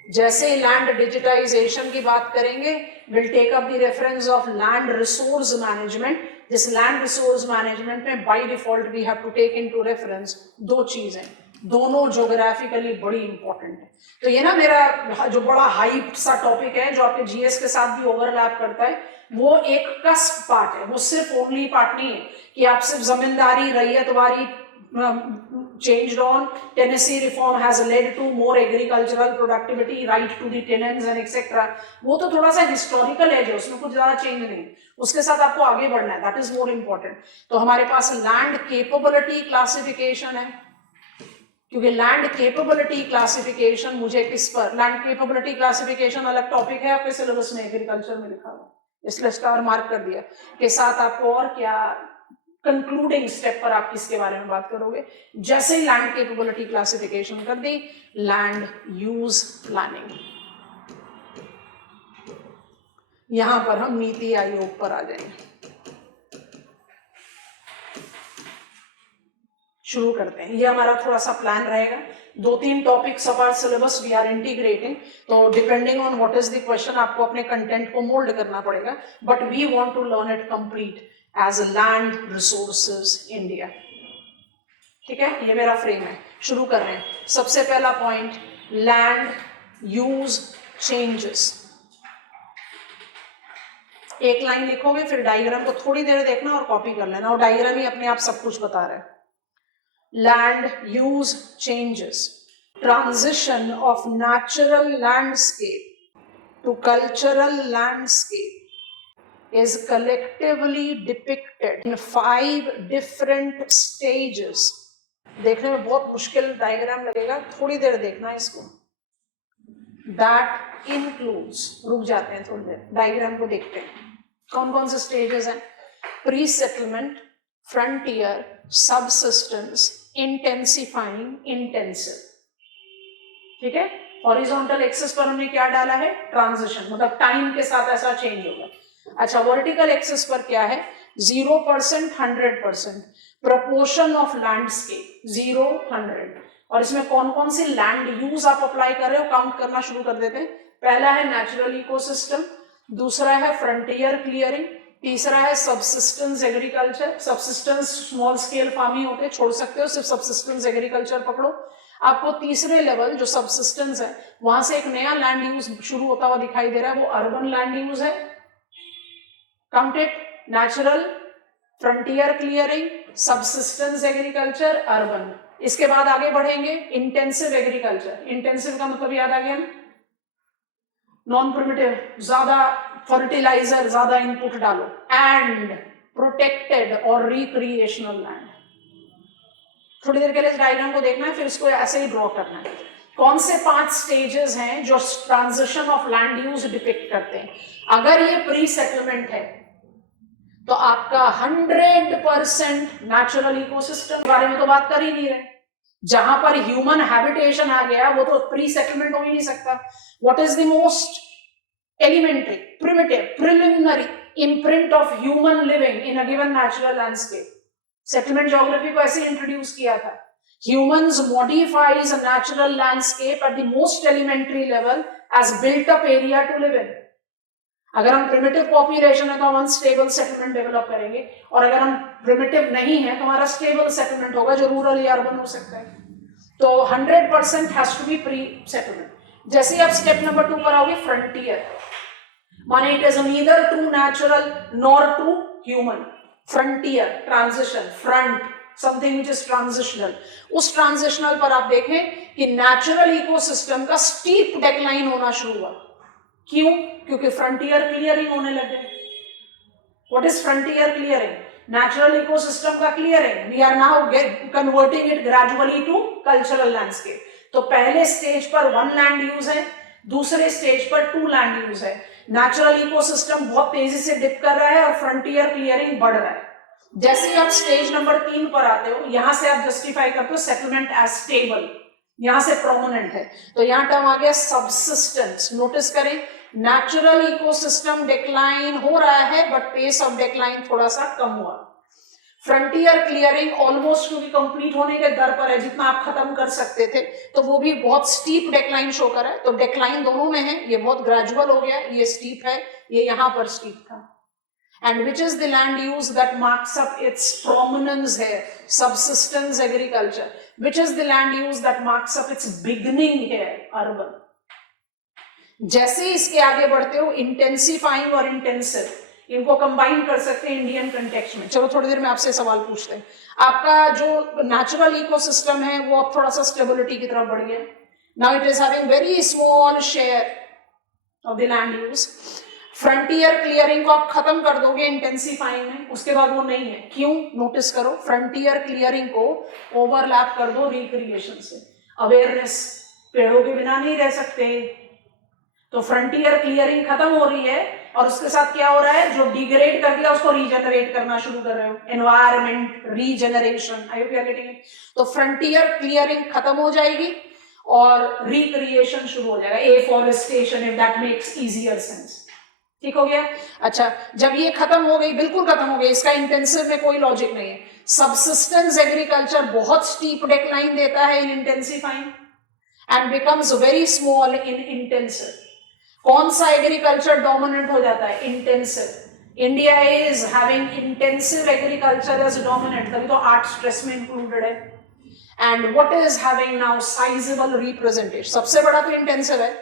जैसे लैंड डिजिटाइजेशन की बात करेंगे, will take up the reference of land resource management. जिस लैंड रिसोर्स मैनेजमेंट में by default we have to take into reference दो चीजें, दोनों ज्योग्राफिकली बड़ी इंपॉर्टेंट है. तो ये ना मेरा जो बड़ा हाइप सा टॉपिक है जो आपके जीएस के साथ भी ओवरलैप करता है, वो एक कस्प पार्ट है. वो सिर्फ ओनली पार्ट नहीं है कि आप सिर्फ जमींदारी ryotwari changed on. Tennessee reform has led to more agricultural productivity, right to the tenants and etc. वो तो थोड़ा सा हिस्टोरिकल एज है, उसमें कुछ ज्यादा चेंज नहीं. उसके साथ आपको आगे बढ़ना है, दैट इज मोर इम्पोर्टेंट. तो हमारे पास लैंड केपेबिलिटी क्लासिफिकेशन है, क्योंकि लैंड केपेबिलिटी क्लासिफिकेशन मुझे किस पर, लैंड केपेबिलिटी क्लासिफिकेशन अलग टॉपिक है आपके सिलेबस में, एग्रीकल्चर में लिखा हुआ, इसलिए स्टार मार्क कर दिया. के साथ आपको और क्या कंक्लूडिंग स्टेप पर आप किसके बारे में बात करोगे? जैसे ही लैंड केपेबिलिटी क्लासिफिकेशन कर दी, लैंड यूज प्लानिंग. यहां पर हम नीति आयोग पर आ जाएंगे. शुरू करते हैं. ये हमारा थोड़ा सा प्लान रहेगा. 2-3 topics of our syllabus we are integrating. तो depending on what is the question आपको अपने कंटेंट को मोल्ड करना पड़ेगा, but we want to learn it complete as a land resources India. ठीक है, ये मेरा फ्रेम है. शुरू कर रहे हैं. सबसे पहला पॉइंट, लैंड यूज चेंजेस. एक लाइन लिखोगे, फिर डायग्राम को थोड़ी देर देखना और कॉपी कर लेना, और डायग्राम ही अपने आप सब कुछ बता रहा है. Land use changes, transition of natural landscape to cultural landscape is collectively depicted in 5 different stages. देखने में बहुत मुश्किल डायग्राम लगेगा, थोड़ी देर देखना है इसको. That includes, रुक जाते हैं थोड़ी देर, डायग्राम को देखते हैं. कौन कौन से स्टेजेस हैं? Pre settlement, frontier, subsistence, intensifying, intensive. ठीक है. हॉरिजॉन्टल एक्सिस पर हमने क्या डाला है? ट्रांजिशन, मतलब टाइम के साथ ऐसा चेंज होगा. अच्छा, वर्टिकल एक्सिस पर क्या है? 0%, 100%. Proportion of landscape 0, 100. और इसमें कौन कौन सी लैंड यूज आप अप्लाई कर रहे हो, काउंट करना शुरू कर देते हैं. पहला है नेचुरल इकोसिस्टम, दूसरा है फ्रंटियर क्लियरिंग, तीसरा है subsistence agriculture. Subsistence small scale farming होते हैं, छोड़ सकते हो, सिर्फ सबसिस्टेंस एग्रीकल्चर पकड़ो। आपको तीसरे लेवल जो सबसिस्टेंस है वहां से एक नया लैंड यूज शुरू होता हुआ दिखाई दे रहा है, वो अर्बन लैंड यूज है। Count it, natural, frontier clearing, subsistence agriculture, urban. इसके बाद आगे बढ़ेंगे इंटेंसिव एग्रीकल्चर। इंटेंसिव का मतलब याद आ गया, नॉन प्रिमिटिव, ज्यादा फर्टिलाइजर, ज्यादा इनपुट डालो, एंड प्रोटेक्टेड और रिक्रिएशनल लैंड। थोड़ी देर के लिए इस डायग्राम को देखना है, फिर इसको ऐसे ही ड्रॉ करना है। कौन से 5 स्टेजेस हैं जो transition of land use depict करते हैं? अगर ये प्री सेटलमेंट है तो आपका 100% नेचुरल इकोसिस्टम के बारे में तो बात कर ही नहीं रहे। जहां पर ह्यूमन हैबिटेशन आ गया वो तो प्री सेटलमेंट हो ही नहीं सकता। What is the most elementary, primitive, preliminary imprint of human living in a given natural landscape? Settlement geography को ऐसे इंट्रोड्यूस किया था। Humans modifies a natural landscape at the most elementary level as built up area to live in. अगर हम प्रिमिटिव पॉपुलेशन है तो हम अनस्टेबल सेटलमेंट डेवलप करेंगे, और अगर हम प्रिमिटिव नहीं है तो हमारा स्टेबल सेटलमेंट होगा जो रूरल या अर्बन हो सकता है। तो 100% has to be pre settlement. जैसे आप स्टेप नंबर 2 पर आओगे, फ्रंटियर, माने it is neither too natural nor too human. Frontier, transition, front, something which is transitional. उस ट्रांजिशनल पर आप देखें कि नेचुरल इकोसिस्टम का स्टीप डेक्लाइन होना शुरू हुआ। क्यों? क्योंकि फ्रंटियर क्लियरिंग होने लगे। What is frontier clearing? Natural ecosystem का clearing. We are now converting it gradually to cultural landscape. तो पहले स्टेज पर 1 लैंड यूज है, दूसरे स्टेज पर 2 लैंड यूज है। नेचुरल इकोसिस्टम बहुत तेजी से डिप कर रहा है और फ्रंटियर क्लियरिंग बढ़ रहा है। जैसे ही आप स्टेज नंबर 3 पर आते हो, यहां से आप जस्टिफाई करते हो सेटलमेंट एज स्टेबल, यहां से प्रोमिनेंट है, तो यहां टर्म आ गया सबसिस्टेंस। नोटिस करें, नेचुरल इकोसिस्टम डिक्लाइन हो रहा है बट पेस ऑफ डिक्लाइन थोड़ा सा कम हुआ। फ्रंटियर क्लियरिंग ऑलमोस्ट क्योंकि कंप्लीट होने के दर पर है, जितना आप खत्म कर सकते थे, तो वो भी बहुत स्टीप डिक्लाइन शो कर रहा है। तो डिक्लाइन दोनों में है, ये बहुत ग्रेजुअल हो गया, ये स्टीप है, ये यहां पर स्टीप था। And which is the land use that marks up its prominence here? Subsistence agriculture. Which is the land use that marks up its beginning here? Urban. जैसे इसके आगे बढ़ते हो, इंटेंसिफाइंग और इंटेंसिव, इनको कंबाइन कर सकते हैं इंडियन कंटेक्स्ट में। चलो थोड़ी देर में आपसे सवाल पूछते हैं। आपका जो नेचुरल इकोसिस्टम है वो अब थोड़ा सा स्टेबिलिटी की तरफ बढ़ गया। Now it is having very small share of the land use. Frontier clearing को आप खत्म कर दोगे इंटेंसिफाइंग में, उसके बाद वो नहीं है। क्यों? नोटिस करो, फ्रंटियर क्लियरिंग को ओवरलैप कर दो रिक्रिएशन से। अवेयरनेस, पेड़ों के बिना नहीं रह सकते, तो फ्रंटियर क्लियरिंग खत्म हो रही है और उसके साथ क्या हो रहा है? जो डिग्रेड कर दिया उसको रीजनरेट करना शुरू कर रहे हो। Environment regeneration, I hope you are getting it. तो फ्रंटियर क्लियरिंग खत्म हो जाएगी और रिक्रिएशन शुरू हो जाएगा, afforestation, if that makes easier sense. ठीक हो गया? अच्छा, जब ये खत्म हो गई, बिल्कुल खत्म हो गई, इसका इंटेंसिव में कोई लॉजिक नहीं है। सबसिस्टेंस एग्रीकल्चर बहुत स्टीप डिक्लाइन देता है in intensifying and becomes very small in intensive. कौन सा एग्रीकल्चर डोमिनेंट हो जाता है? Intensive. India is having intensive agriculture as dominant, तभी तो 8 स्ट्रेस में इंक्लूडेड है। And what is having now sizeable representation? सबसे बड़ा तो इंटेंसिव है,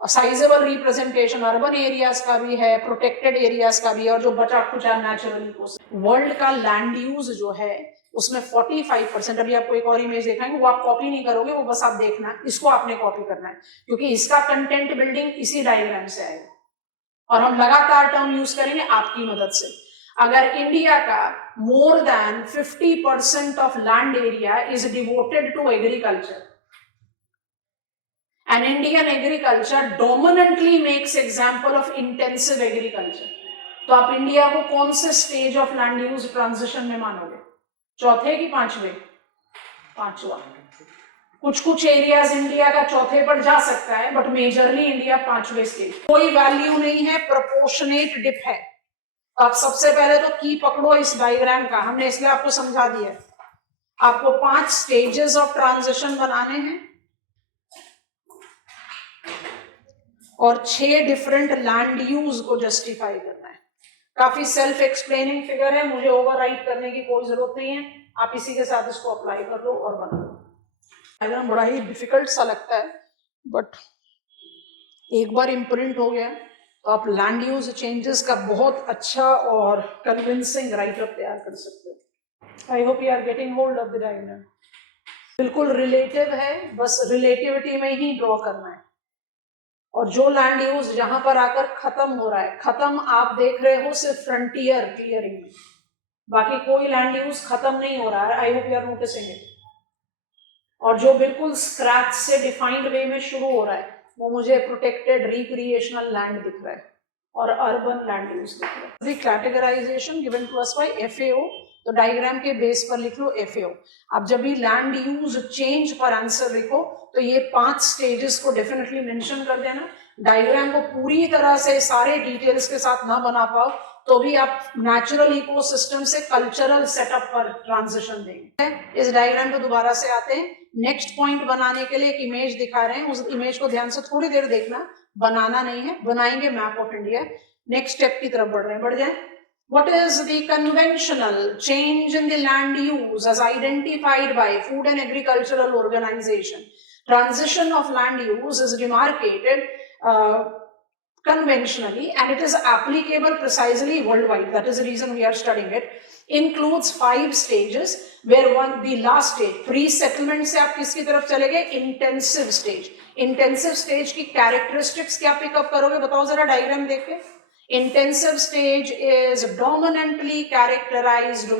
साइजेबल रिप्रेजेंटेशन अर्बन एरियाज का भी है, प्रोटेक्टेड एरियाज का भी है, और जो बचा खुचा नेचुरल इकोसिस्टम। वर्ल्ड का लैंड यूज जो है उसमें 45%, अभी आपको एक और इमेज दिखाएंगे, वो आप कॉपी नहीं करोगे, वो बस आप देखना, इसको आपने कॉपी करना है क्योंकि इसका कंटेंट बिल्डिंग इसी डायग्राम से आएगा और हम लगातार टर्म यूज करेंगे आपकी मदद से। अगर इंडिया का more than 50% of land area is devoted to agriculture and Indian agriculture dominantly makes example of intensive agriculture, तो आप इंडिया को कौन से stage of land use transition में मानोगे? चौथे की पांचवे? पांचवा। कुछ एरियाज इंडिया का चौथे पर जा सकता है बट मेजरली इंडिया पांचवे स्टेज। कोई वैल्यू नहीं है, प्रोपोर्शनेट डिप है। आप सबसे पहले तो की पकड़ो इस डायग्राम का, हमने इसलिए आपको समझा दिया। आपको 5 स्टेजेस ऑफ ट्रांजिशन बनाने हैं और 6 डिफरेंट लैंड यूज को जस्टिफाई करना है। काफी सेल्फ एक्सप्लेनिंग फिगर है, मुझे ओवरराइट करने की कोई जरूरत नहीं है, आप इसी के साथ इसको अप्लाई कर लो और बना लो। डायग्राम बड़ा ही डिफिकल्ट सा लगता है, बट एक बार इम्प्रिंट हो गया तो आप लैंड यूज चेंजेस का बहुत अच्छा और कन्विंसिंग राइटअप तैयार कर सकते हो। I hope you are getting hold of the diagram. बिल्कुल रिलेटिव है, बस रिलेटिविटी में ही ड्रॉ करना है। और जो लैंड यूज जहां पर आकर खत्म हो रहा है, खत्म आप देख रहे हो सिर्फ फ्रंटियर क्लियरिंग में, बाकी कोई लैंड यूज खत्म नहीं हो रहा है। I hope you are noticing it. और जो बिल्कुल स्क्रैच से डिफाइंड वे में शुरू हो रहा है वो मुझे प्रोटेक्टेड रिक्रिएशनल लैंड दिख रहा है और अर्बन लैंड यूज दिख रहा है। Categorisation given to us by FAO, तो डायग्राम के बेस पर लिख लो एफएओ। आप जब भी लैंड यूज चेंज पर आंसर लिखो तो ये 5 स्टेजेस को डेफिनेटली मेंशन कर देना। डायग्राम को पूरी तरह से सारे डिटेल्स के साथ ना बना पाओ तो भी आप नेचुरल इकोसिस्टम से कल्चरल सेटअप पर ट्रांजिशन देंगे। इस डायग्राम को दोबारा से आते हैं। नेक्स्ट पॉइंट बनाने के लिए एक इमेज दिखा रहे हैं, उस इमेज को ध्यान से थोड़ी देर देखना, बनाना नहीं है, बनाएंगे map of India. Next step की तरफ बढ़ रहे हैं, बढ़ जाए। What is the conventional change in the land use as identified by Food and Agricultural Organization? Transition of land use is demarcated conventionally and it is applicable precisely worldwide. That is the reason we are studying it. Includes 5 stages where the last stage, pre-settlement से आप किसकी तरफ चले गए? Intensive stage. Intensive stage की characteristics क्या pick up करोगे? बताओ जरा डायग्राम देख के। Intensive stage is dominantly characterized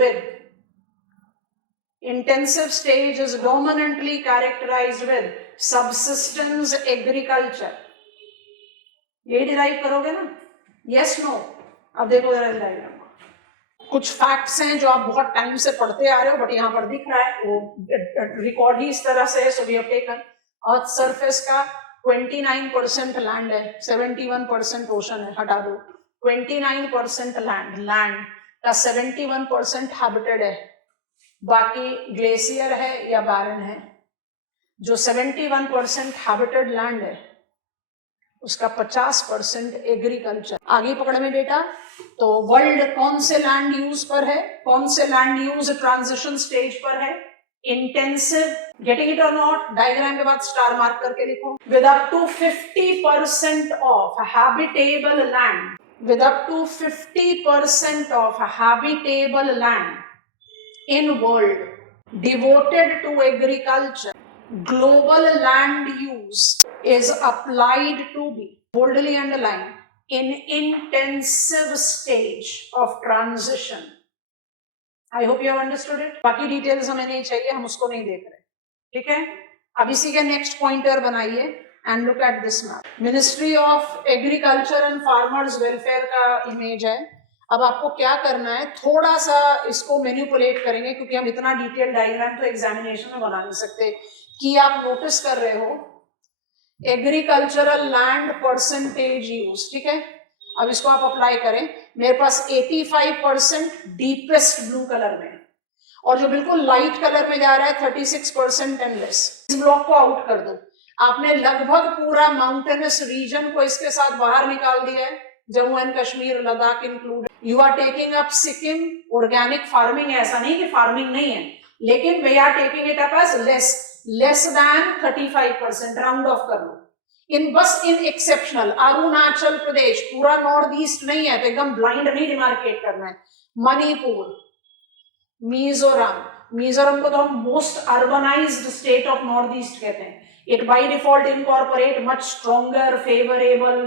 with subsistence agriculture. ये डिराइव करोगे ना? Yes no? अब देखो जरा डायग्राम। कुछ फैक्ट्स हैं जो आप बहुत टाइम से पढ़ते आ रहे हो बट यहाँ पर दिख रहा है, वो रिकॉर्ड ही इस तरह से है। So we have taken earth surface का 29% लैंड है, 71% ओशन है, हटा दो। 29% लैंड का 71% हैबिटेड है, बाकी ग्लेशियर है या बैरन है। जो 71% हैबिटेड लैंड है उसका 50% एग्रीकल्चर। आगे पकड़ में बेटा, तो वर्ल्ड कौन से लैंड यूज पर है, कौन से लैंड यूज ट्रांजिशन स्टेज पर है? इंटेंसिव। गेटिंग इट और नॉट? डायग्राम के बाद स्टार मार्क करके लिखो। With up to 50% of habitable land, with up to 50% of habitable land in world devoted to agriculture, global land use is applied to be, boldly underlined, in intensive stage of transition. I hope you have understood it. बाकी डिटेल्स हमें नहीं चाहिए, हम उसको नहीं देख रहे, ठीक है। अब इसी के नेक्स्ट पॉइंटर बनाइए and look at this map. Ministry of Agriculture and Farmers Welfare का इमेज है। अब आपको क्या करना है, थोड़ा सा इसको मैनिपुलेट करेंगे क्योंकि हम इतना डिटेल डायग्राम तो एग्जामिनेशन में बना नहीं सकते। कि आप नोटिस कर रहे हो एग्रीकल्चरल लैंड परसेंटेज यूज, ठीक है। अब इसको आप अप्लाई करें। मेरे पास 85% डीपेस्ट ब्लू कलर में, और जो बिल्कुल लाइट कलर में जा रहा है 36% एंड लेस। इस ब्लॉक को आउट कर दो। आपने लगभग पूरा माउंटेनस रीजन को इसके साथ बाहर निकाल दिया है, Jammu and Kashmir, Ladakh include. You are taking up Sikkim, organic farming है, ऐसा नहीं कि फार्मिंग नहीं है, लेकिन we are taking it up as less than 35%, round off कर लो। इन एक्सेप्शनल अरुणाचल प्रदेश, पूरा नॉर्थ ईस्ट नहीं है, तो एकदम ब्लाइंड नहीं डिमार्केट करना है। मणिपुर, मिजोरम को तो हम most urbanised state of north east कहते हैं। It by default incorporate much stronger, favorable,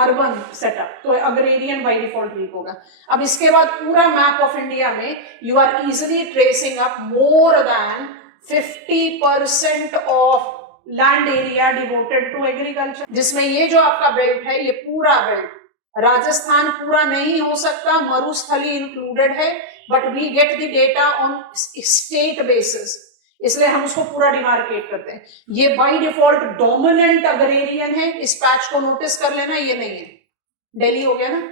urban setup. तो agrarian by default weak होगा। अब इसके बाद पूरा map of India में you are easily tracing up more than 50% of land area devoted to agriculture, जिसमें ये जो आपका बेल्ट है, ये पूरा बेल्ट, राजस्थान पूरा नहीं हो सकता, मरुस्थली इंक्लूडेड है, but we get the data on state basis, इसलिए हम उसको पूरा डिमार्केट करते हैं। ये बाय डिफॉल्ट डोमिनेंट अग्रेरियन है, इस पैच को नोटिस कर लेना, ये नहीं है। दिल्ली हो गया ना,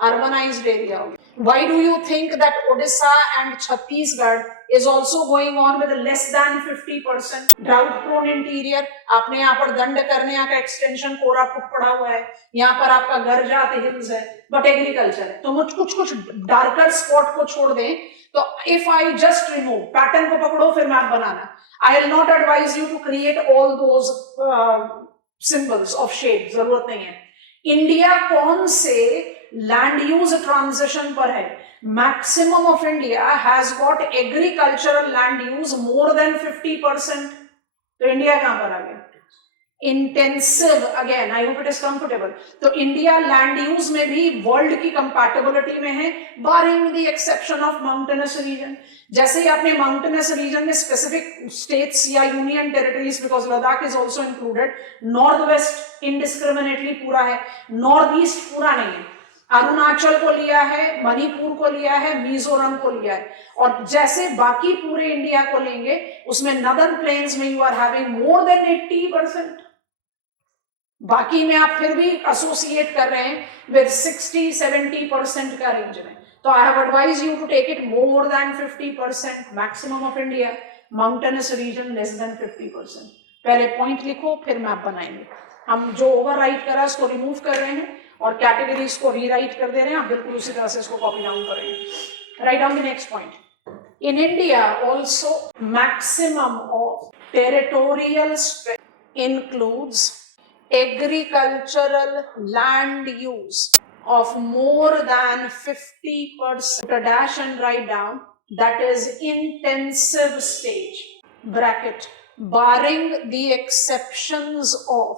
अर्बनाइज्ड एरिया हो गया। Why do you think that Odisha and Chhattisgarh is also going on with less than 50%. Drought prone interior, आपने यहाँ पर दंड करने का एक्सटेंशन कोरापुट पड़ा हुआ है, यहाँ पर आपका गरजात हिल्स है, बट एग्रीकल्चर है। तो मुझ कुछ डार्कर स्पॉट को छोड़ दें, तो if I just remove, pattern को पकड़ो फिर मैप बनाना। I will not advise you to create all those symbols of shade, जरूरत नहीं है। इंडिया कौन से लैंड यूज ट्रांजिशन पर है? Maximum of India has got agricultural land use more than 50%। तो इंडिया कहां पर आ गया? Intensive, again I hope it is comfortable. तो इंडिया लैंड यूज में भी वर्ल्ड की कंपैटिबिलिटी में है, barring the exception of mountainous region. जैसे ही आपने माउंटेनस रीजन में स्पेसिफिक स्टेट्स या union territories, because Ladakh is also included, north west indiscriminately पूरा है, नॉर्थ ईस्ट पूरा नहीं है, अरुणाचल को लिया है, मणिपुर को लिया है, मिजोरम को लिया है, और जैसे बाकी पूरे इंडिया को लेंगे उसमें नदर्न प्लेन्स में you are having more than 80%। बाकी में आप फिर भी एसोसिएट कर रहे हैं विद 60-70% का रेंज में। तो I have advise you to take it more than 50%, maximum of India, mountainous region less than 50%। पहले पॉइंट लिखो फिर मैप बनाएंगे। हम जो ओवरराइट करा उसको रिमूव कर रहे हैं और कैटेगरीज को रीराइट कर दे रहे हैं, आप बिल्कुल उसी तरह से इसको कॉपी डाउन करेंगे। Write down the next point. In India also maximum of territorial strength includes agricultural land use of more than 50%. Put a dash and write down that is intensive stage bracket, barring the exceptions of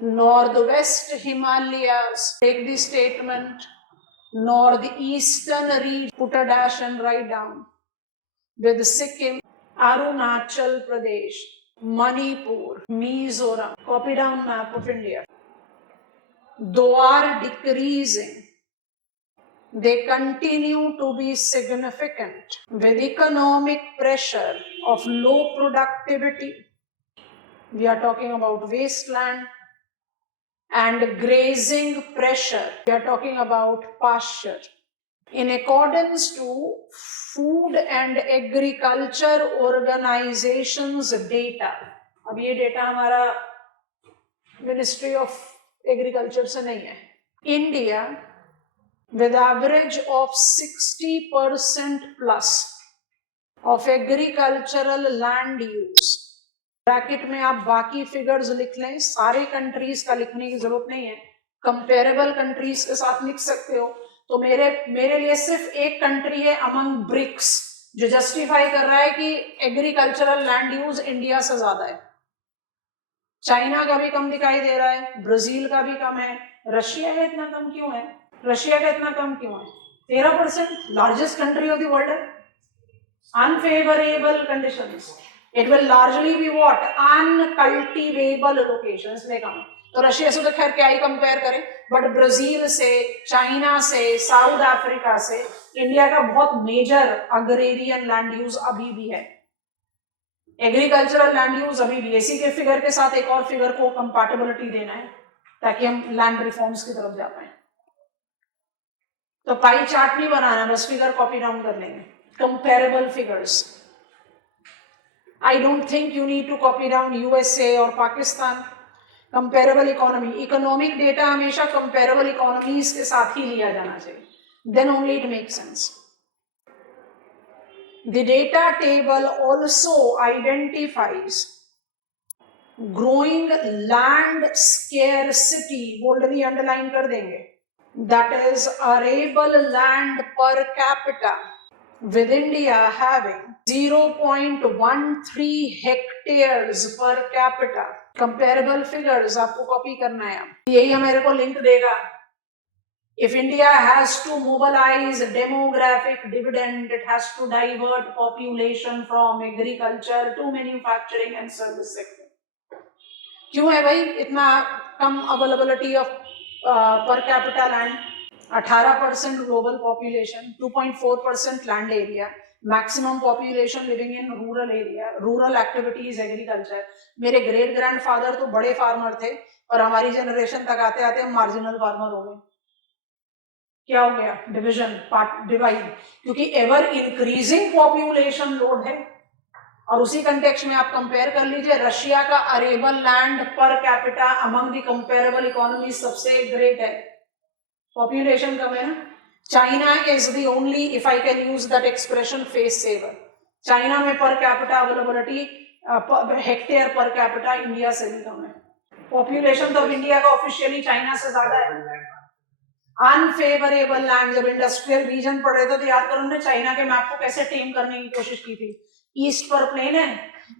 northwest Himalayas. Take the statement northeastern region, put a dash and write down, with Sikkim, Arunachal Pradesh, Manipur, Mizoram. Copy down map of India. Though are decreasing, they continue to be significant with economic pressure of low productivity. We are talking about wasteland and grazing pressure. We are talking about pasture. In accordance to Food and Agriculture Organization's data, अब ये डेटा हमारा मिनिस्ट्री ऑफ एग्रीकल्चर से नहीं है, India with average of 60% plus of agricultural land use, bracket में आप बाकी फिगर्स लिख लें, सारे कंट्रीज का लिखने की जरूरत नहीं है, कंपेरेबल कंट्रीज के साथ लिख सकते हो। तो मेरे लिए सिर्फ एक कंट्री है अमंग ब्रिक्स जो जस्टिफाई कर रहा है कि एग्रीकल्चरल लैंड यूज इंडिया से ज्यादा है। चाइना का भी कम दिखाई दे रहा है, ब्राजील का भी कम है, रशिया का इतना कम क्यों है? रशिया का इतना कम क्यों है? 13%, largest country of the world है। Unfavourable conditions, it will largely be what? Uncultivable locations में कम। तो रशिया से तो खैर क्या ही कंपेयर करें, बट ब्राजील से, चाइना से, साउथ अफ्रीका से इंडिया का बहुत मेजर अग्रेरियन लैंड यूज अभी भी है, एग्रीकल्चरल लैंड यूज अभी भी। इसी के फिगर के साथ एक और फिगर को कंपैटिबिलिटी देना है ताकि हम लैंड रिफॉर्म्स की तरफ जा पाए। तो पाई चार्ट नहीं बनाना, बस फिगर कॉपी डाउन कर लेंगे, comparable figures. I don't think you need to copy down USA or Pakistan. Comparable economy, economic data हमेशा comparable economies के साथ ही लिया जाना चाहिए, then only it makes sense. The data table also identifies growing land scarcity, boldly underline कर देंगे, that is arable land per capita, with India having 0.13 hectares per capita. Comparable figures आपको कॉपी करना है। यही मेरे को लिंक देगा। If India has to mobilize demographic dividend, it has to divert population from agriculture to manufacturing and service sector. क्यों है भाई इतना कम availability of per capita land? 18% global population, 2.4% land area, maximum population living in rural area, rural activities agriculture. मेरे ग्रेट ग्रैंडफादर तो बड़े फार्मर थे और हमारी जनरेशन तक आते आते हम मार्जिनल फार्मर हो गए। क्या हो गया, डिविजन, पार्ट, डिवाइड, क्योंकि एवर इंक्रीजिंग पॉपुलेशन लोड है। और उसी कंटेक्स्ट में आप कंपेयर कर लीजिए, रशिया का arable land per capita among the comparable economy सबसे ग्रेट है, पॉपुलेशन कम है ना। China is the only, if I can use that expression, face saver. China में per capita availability hectare per capita India से भी कम है। पॉपुलेशन तो इंडिया का ऑफिशियली चाइना से ज्यादा है। अनफेवरेबल लैंड, जब इंडस्ट्रियल रीजन पड़ रहे थे तो याद करो हमने चाइना के मैप को कैसे टेम करने की कोशिश की थी। ईस्ट पर प्लेन है,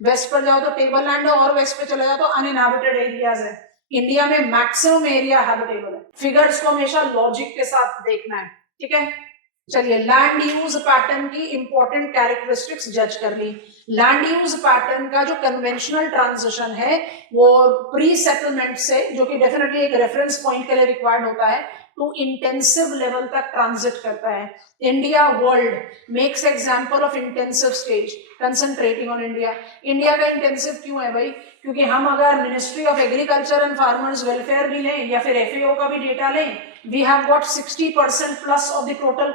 वेस्ट पर जाओ तो टेबल लैंड है, और वेस्ट पे चले जाओ तो अनइनहैबिटेड एरियाज है। इंडिया में मैक्सिमम एरिया हैबिटेबल है। फिगर्स को हमेशा लॉजिक के साथ देखना है, ठीक है। चलिए, लैंड यूज पैटर्न की इंपॉर्टेंट कैरेक्टरिस्टिक्स जज कर ली। लैंड यूज पैटर्न का जो कन्वेंशनल ट्रांजिशन है वो प्री सेटलमेंट से, जो कि डेफिनेटली एक रेफरेंस पॉइंट के लिए रिक्वायर्ड होता है, टू इंटेंसिव लेवल तक ट्रांजिट करता है। India world makes example of intensive stage, concentrating on India. India का इंटेंसिव क्यों है भाई? क्योंकि हम अगर ministry of agriculture and farmers welfare भी लें या फिर एफएओ का भी डेटा लें, we have got 60% plus of the total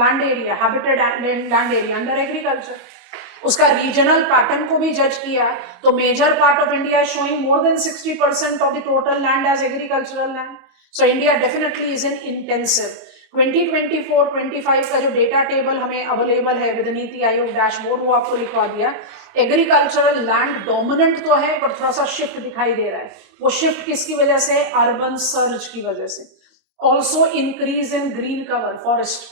land area, habited land area under agriculture. उसका रीजनल पैटर्न को भी जज किया तो major part of India is showing more than 60% of the total land as agricultural land. So India definitely is in intensive. 2024-25 का जो डेटा टेबल हमें अवेलेबल है विद नीति आयोग डैशबोर्ड, वो आपको लिखवा दिया। एग्रीकल्चरल लैंड डोमिनेंट तो है पर थोड़ा सा शिफ्ट दिखाई दे रहा है। वो शिफ्ट किसकी वजह से? अर्बन सर्ज की वजह से। Also increase in green cover, forest.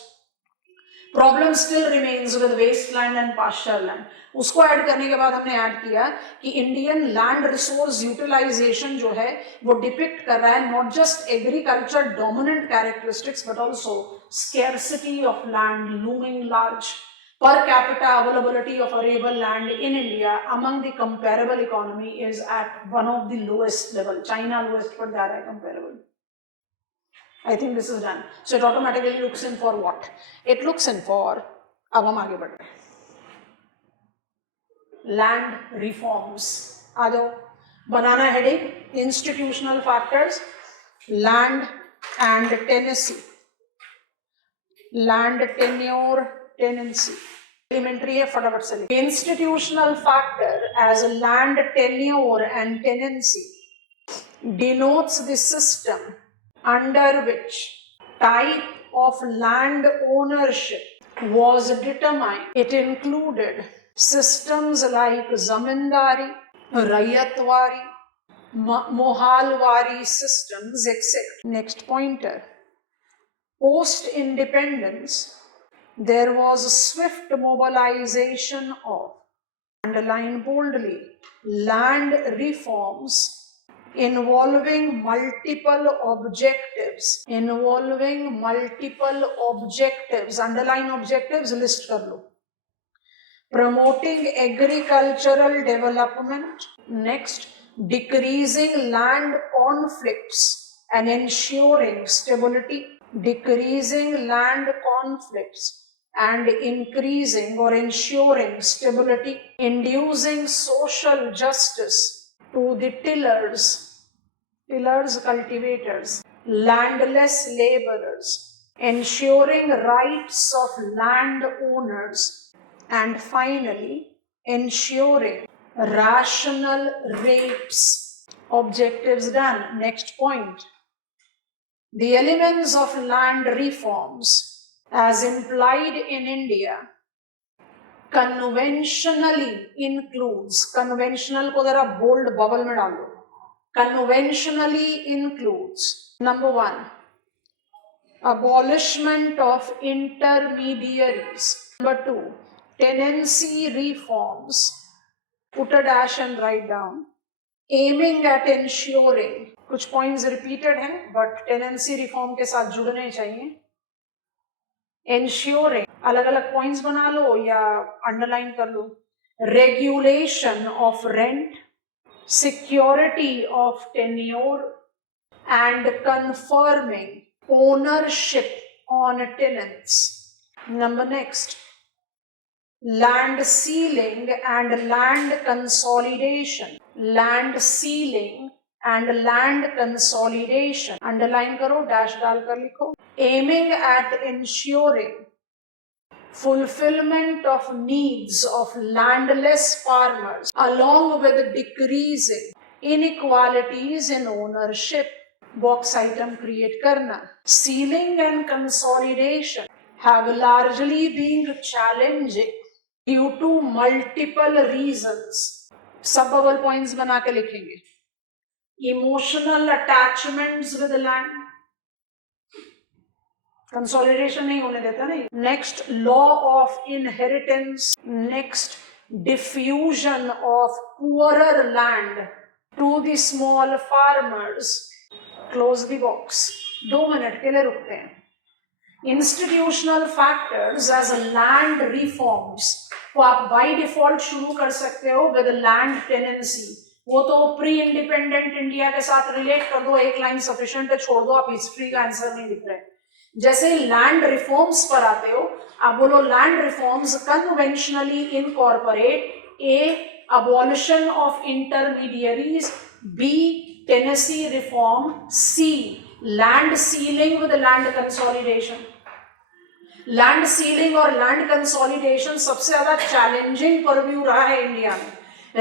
Problem still remains with wasteland and pasture land. उसको ऐड करने के बाद हमने ऐड किया कि इंडियन लैंड रिसोर्स यूटिलाइजेशन जो है वो डिपिक्ट कर रहा है not just agriculture dominant characteristics but also scarcity of land looming large, per capita availability of arable land in India among the comparable economy is at one of the lowest level. China lowest पर जा रहा है comparable. I think this is done. So it automatically looks in for what? It looks in for, अब हम आगे बढ़ रहे हैं, लैंड रिफॉर्म्स। आ जाओ, बनाना heading, institutional factors, land and tenancy, land tenure tenancy. Elementary है, फटाफट से लिखिए। Institutional factor as land tenure and tenancy denotes the system under which type of land ownership was determined. It included systems like zamindari, rayatwari, mohalwari systems, etc. Next pointer. Post-independence, there was a swift mobilization of, underline boldly, land reforms involving multiple objectives, underline objectives, list kar lo. Promoting agricultural development, next, decreasing land conflicts and ensuring stability, decreasing land conflicts and increasing or ensuring stability, inducing social justice to the tillers, cultivators, landless laborers, ensuring rights of landowners, and finally ensuring rational rates. Objectives done. Next point. The elements of land reforms as implied in India conventionally includes, conventional को जरा bold bubble में डाल दो, conventionally includes, number 1, abolishment of intermediaries, number 2, tenancy reforms, put a dash and write down, aiming at ensuring, कुछ points repeated हैं but tenancy reform के साथ जुड़ने चाहिए, ensuring, अलग अलग पॉइंट्स बना लो या अंडरलाइन कर लो, regulation of rent, security of tenure and confirming ownership on tenants. Number next, land ceiling and land consolidation, land ceiling and land consolidation, underline करो, dash डालकर लिखो, aiming at ensuring fulfillment of needs of landless farmers along with decreasing inequalities in ownership. Box item create करना. Sealing and consolidation have largely been challenging due to multiple reasons. सब बबल पॉइंट्स बना के लिखेंगे. Emotional attachments with land. Consolidation नहीं होने देता ना. Next law of inheritance. Next diffusion of poorer land to the small farmers. Close the box. 2 minute के लिए रुकते हैं. Institutional factors as land reforms को आप बाय डिफॉल्ट शुरू कर सकते हो विद लैंड टेनेंसी. वो तो प्री इंडिपेंडेंट इंडिया के साथ रिलेट कर दो, एक लाइन सफिशिएंट है, छोड़ दो. आप हिस्ट्री का आंसर नहीं लिख रहे. जैसे लैंड रिफॉर्म्स पर आते हो, आप बोलो land reforms conventionally incorporate A abolition of intermediaries, B tenancy reform, C land ceiling with land consolidation. Land ceiling और लैंड कंसोलिडेशन सबसे ज्यादा चैलेंजिंग परव्यू रहा है इंडिया में.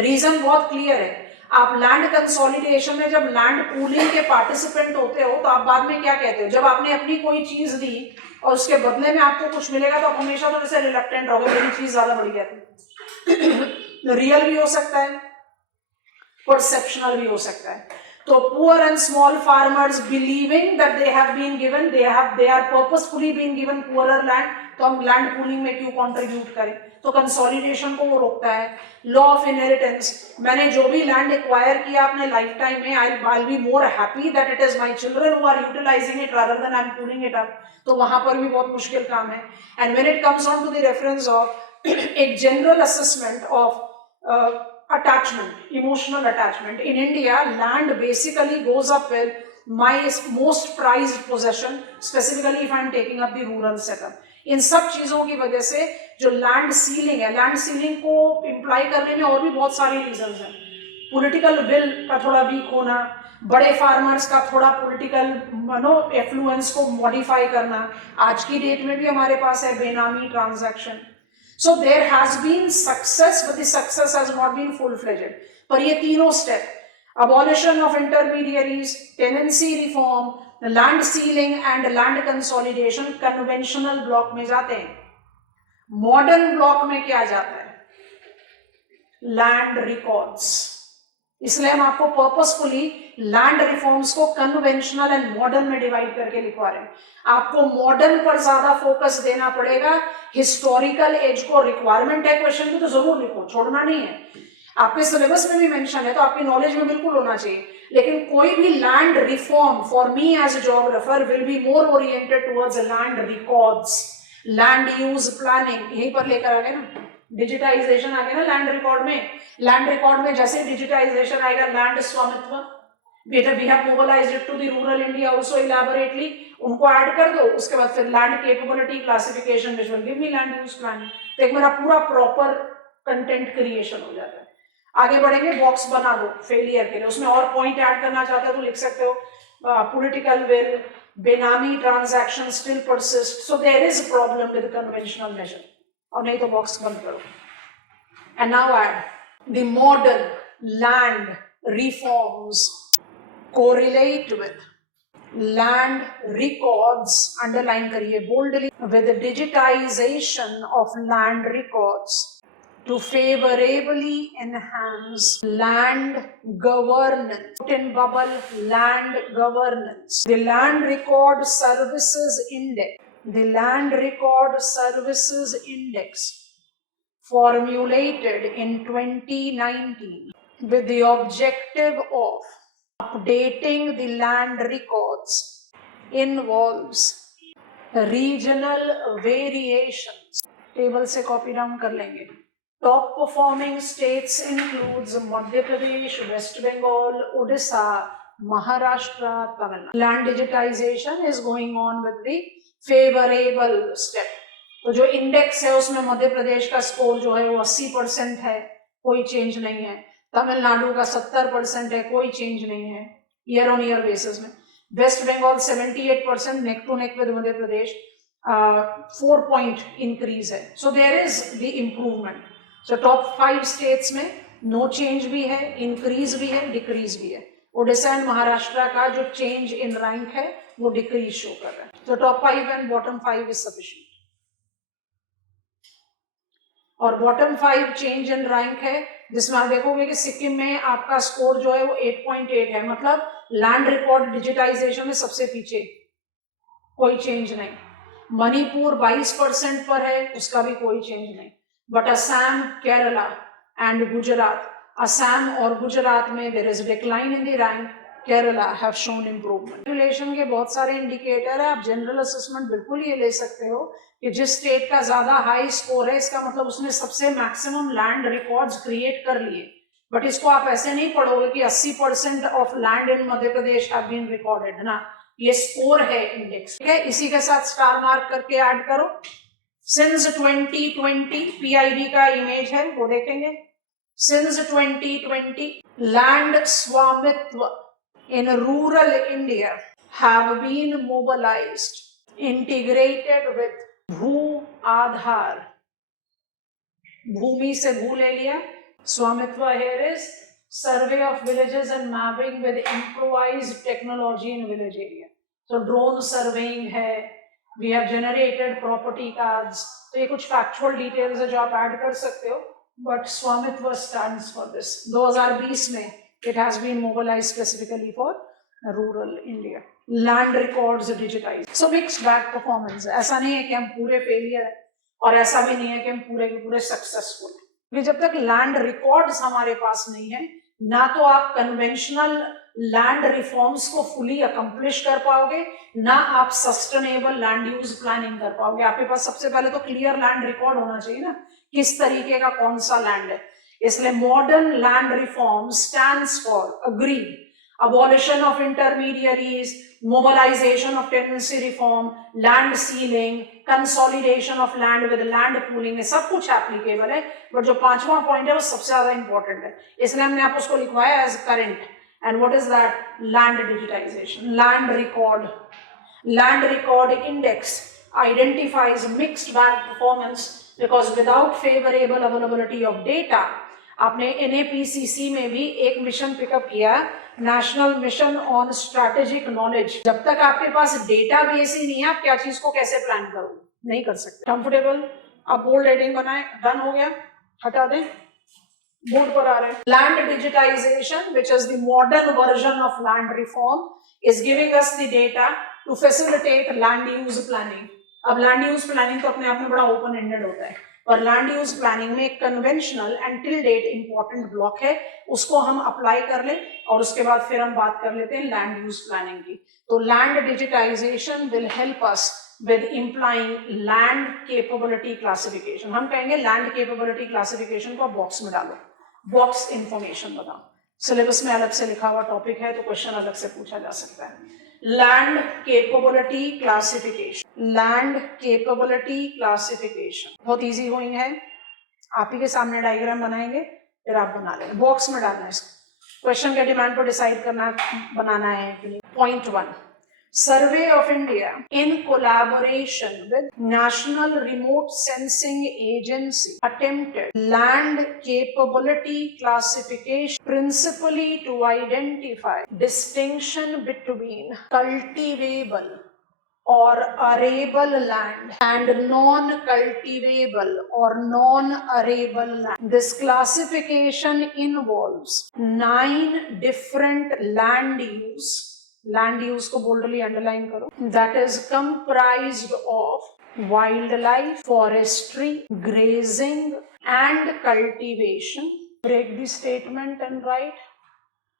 रीजन बहुत क्लियर है. आप लैंड कंसोलिडेशन में जब लैंड पूलिंग के पार्टिसिपेंट होते हो तो आप बाद में क्या कहते हो? जब आपने अपनी कोई चीज दी और उसके बदले में आपको कुछ मिलेगा तो आप हमेशा तो जैसे रिलक्टेंट रहोगे, मेरी चीज ज्यादा बढ़िया थी. रियल भी हो सकता है, परसेप्शनल भी हो सकता है. तो poor and small farmers believing that they have been given, they are purposefully been given poorer land, तो हम लैंड पूलिंग में क्यों कंट्रीब्यूट करें? तो कंसोलिडेशन को वो रोकता है. लॉ ऑफ इनहेरिटेंस, मैंने जो भी लैंड एक्वायर किया अपने लाइफ टाइम में, I be more happy that it is my children who are utilising it rather than I am pooling it up. तो वहां पर भी बहुत मुश्किल काम है. And when it comes on to the reference of एक general assessment of attachment, emotional attachment, in India land basically goes up with my most prized possession, specifically if I am taking up the rural setup. इन सब चीजों की वजह से जो लैंड सीलिंग है, लैंड सीलिंग को इंप्लाई करने में और भी बहुत सारे रीजंस हैं. पॉलिटिकल विल का थोड़ा वीक होना, बड़े फार्मर्स का थोड़ा पॉलिटिकल एफ्लुएंस को मॉडिफाई करना. आज की डेट में भी हमारे पास है बेनामी transaction. So there has been success, but the success has not been full-fledged. पर ये तीनों step, abolition of intermediaries, tenancy reform, land sealing and land consolidation, conventional block में जाते हैं. Modern block में क्या जाता है? Land records. इसलिए हम आपको पर्पसफुली लैंड रिफॉर्म्स को कन्वेंशनल एंड मॉडर्न में डिवाइड करके लिखवा रहे हैं. आपको मॉडर्न पर ज्यादा फोकस देना पड़ेगा. हिस्टोरिकल एज को रिक्वायरमेंट है क्वेश्चन की तो जरूर लिखो, छोड़ना नहीं है. आपके सिलेबस में भी मेंशन है तो आपकी नॉलेज में बिल्कुल होना चाहिए. लेकिन कोई भी land reform for me as a geographer will be more oriented towards land records, land use planning. यहीं पर लेकर आ गए ना, डिजिटाइजेशन आ गया ना लैंड रिकॉर्ड में. लैंड रिकॉर्ड में जैसे डिजिटाइजेशन आएगा, लैंड स्वामित्व, बेटा we have mobilised it to the rural India also elaborately, उनको ऐड कर दो. उसके बाद फिर land capability classification which will give me land use planning. तो एक मेरा पूरा प्रॉपर कंटेंट क्रिएशन हो जाता है. आगे बढ़ेंगे. बॉक्स बना दो फेलियर के लिए, उसमें और पॉइंट ऐड करना चाहते हो तो लिख सकते हो. Political will, benami transaction still persist, so there is a problem with conventional measure. और नहीं तो बॉक्स बंद करो. And now add the modern land reforms correlate with land records, underline करिए boldly, with digitisation of land records to favorably enhance land governance. Put in bubble, land governance. The Land Record Services Index. The Land Record Services Index formulated in 2019 with the objective of updating the land records involves regional variations. Table से कॉपी डाउन कर लेंगे. Top performing states includes Madhya Pradesh, West Bengal, Odisha, Maharashtra, Tamil Nadu. Land digitization is going on with the favorable step. तो जो इंडेक्स है उसमें मध्य प्रदेश का स्कोर जो है वो 80% है, कोई चेंज नहीं है. तमिलनाडु का 70% है, कोई चेंज नहीं है ईयर ऑन ईयर बेसिस में। West Bengal 78%, neck to neck with Madhya Pradesh, 4 point increase है। So there is the improvement. So top 5 states में नो चेंज भी है, इंक्रीज भी है, डिक्रीज भी है। ओडिशा एंड महाराष्ट्र का जो चेंज इन रैंक है वो डिक्रीज शो कर रहा है। तो top 5 and bottom 5 is sufficient. और बॉटम 5 चेंज इन रैंक है, जिसमें आप देखोगे कि सिक्किम में आपका स्कोर जो है वो 8.8 है, मतलब लैंड रिकॉर्ड डिजिटाइजेशन में सबसे पीछे, कोई चेंज नहीं। मणिपुर 22% पर है, उसका भी कोई चेंज नहीं। बट असम, केरला एंड गुजरात, असम और गुजरात में there is decline in the rank, Kerala have shown improvement. Population के बहुत सारे इंडिकेटर है, आप जनरल असेसमेंट बिल्कुल ये ले सकते हो कि जिस स्टेट का ज्यादा हाई स्कोर है इसका मतलब उसने सबसे मैक्सिमम लैंड रिकॉर्ड्स क्रिएट कर लिए। बट इसको आप ऐसे नहीं पढ़ोगे कि 80% of land in Madhya Pradesh have been recorded ना, ये स्कोर है इंडेक्स, ठीक है। इसी के साथ स्टार मार्क करके ऐड करो। सिंस 2020 पीआईबी का इमेज है वो देखेंगे। सिंस 2020 लैंड स्वामित्व in rural India have been mobilized, integrated with भू आधार, भूमि से भू ले लिया, स्वामित्व here is survey of villages and mapping with improvised technology in village area. So drone surveying है, we have generated property cards, तो ये कुछ factual details है जो आप ऐड कर सकते हो, but स्वामित्व stands for this. 2020 में it has been mobilized specifically for rural India. Land records digitized. So mixed bag performance. ऐसा नहीं है कि हम पूरे failure है और ऐसा भी नहीं है कि हम पूरे के पूरे successful हैं। जब तक land records हमारे पास नहीं है, ना तो आप conventional land reforms को fully accomplish कर पाओगे, ना आप sustainable land use planning कर पाओगे। आपके पास सबसे पहले तो clear land record होना चाहिए ना, किस तरीके का कौन सा land है। इसलिए modern land reform stands for agree abolition of intermediaries, mobilization of tenancy reform, land sealing, consolidation of land with land pooling, ये सब कुछ एप्लीकेबल है। बट जो 5वां पॉइंट है वो सबसे ज्यादा इंपॉर्टेंट है, इसलिए हमने आप उसको लिखवाया as current. And what is that? Land digitisation. Land record index identifies mixed bag performance because without favorable availability of data, आपने NAPCC में भी एक मिशन पिकअप किया, national mission on strategic knowledge. जब तक आपके पास डेटा बेस ही नहीं है, आप क्या चीज को कैसे प्लान करोगे? नहीं कर सकते। कंफर्टेबल? आप बोल्ड हेडिंग बनाए, डन हो गया, हटा दें, बोर्ड पर आ रहे हैं। Land digitisation which is the modern version of land reform is giving us the data to facilitate land use planning. अब लैंड यूज प्लानिंग तो अपने आप में बड़ा ओपन एंडेड होता है, और लैंड यूज प्लानिंग में एक conventional and till date important block है, उसको हम अप्लाई कर ले और उसके बाद फिर हम बात कर लेते हैं लैंड यूज प्लानिंग की। तो land digitisation will help us with implying land capability classification. हम कहेंगे लैंड केपेबिलिटी क्लासिफिकेशन को बॉक्स में डालो, बॉक्स इंफॉर्मेशन बताओ। सिलेबस में अलग से लिखा हुआ टॉपिक है तो क्वेश्चन अलग से पूछा जा सकता है। Land capability classification, land capability classification बहुत इजी हुई है, आप ही के सामने डायग्राम बनाएंगे फिर आप बना लेंगे, बॉक्स में डालना है इसको। क्वेश्चन के डिमांड पर डिसाइड करना बनाना है कि नहीं। Point 1, Survey of India in collaboration with National Remote Sensing Agency attempted land capability classification principally to identify distinction between cultivable or arable land and non-cultivable or non-arable land. This classification involves 9 different land use को boldly underline करो, that is comprised of wildlife, forestry, grazing and cultivation. Break the statement and write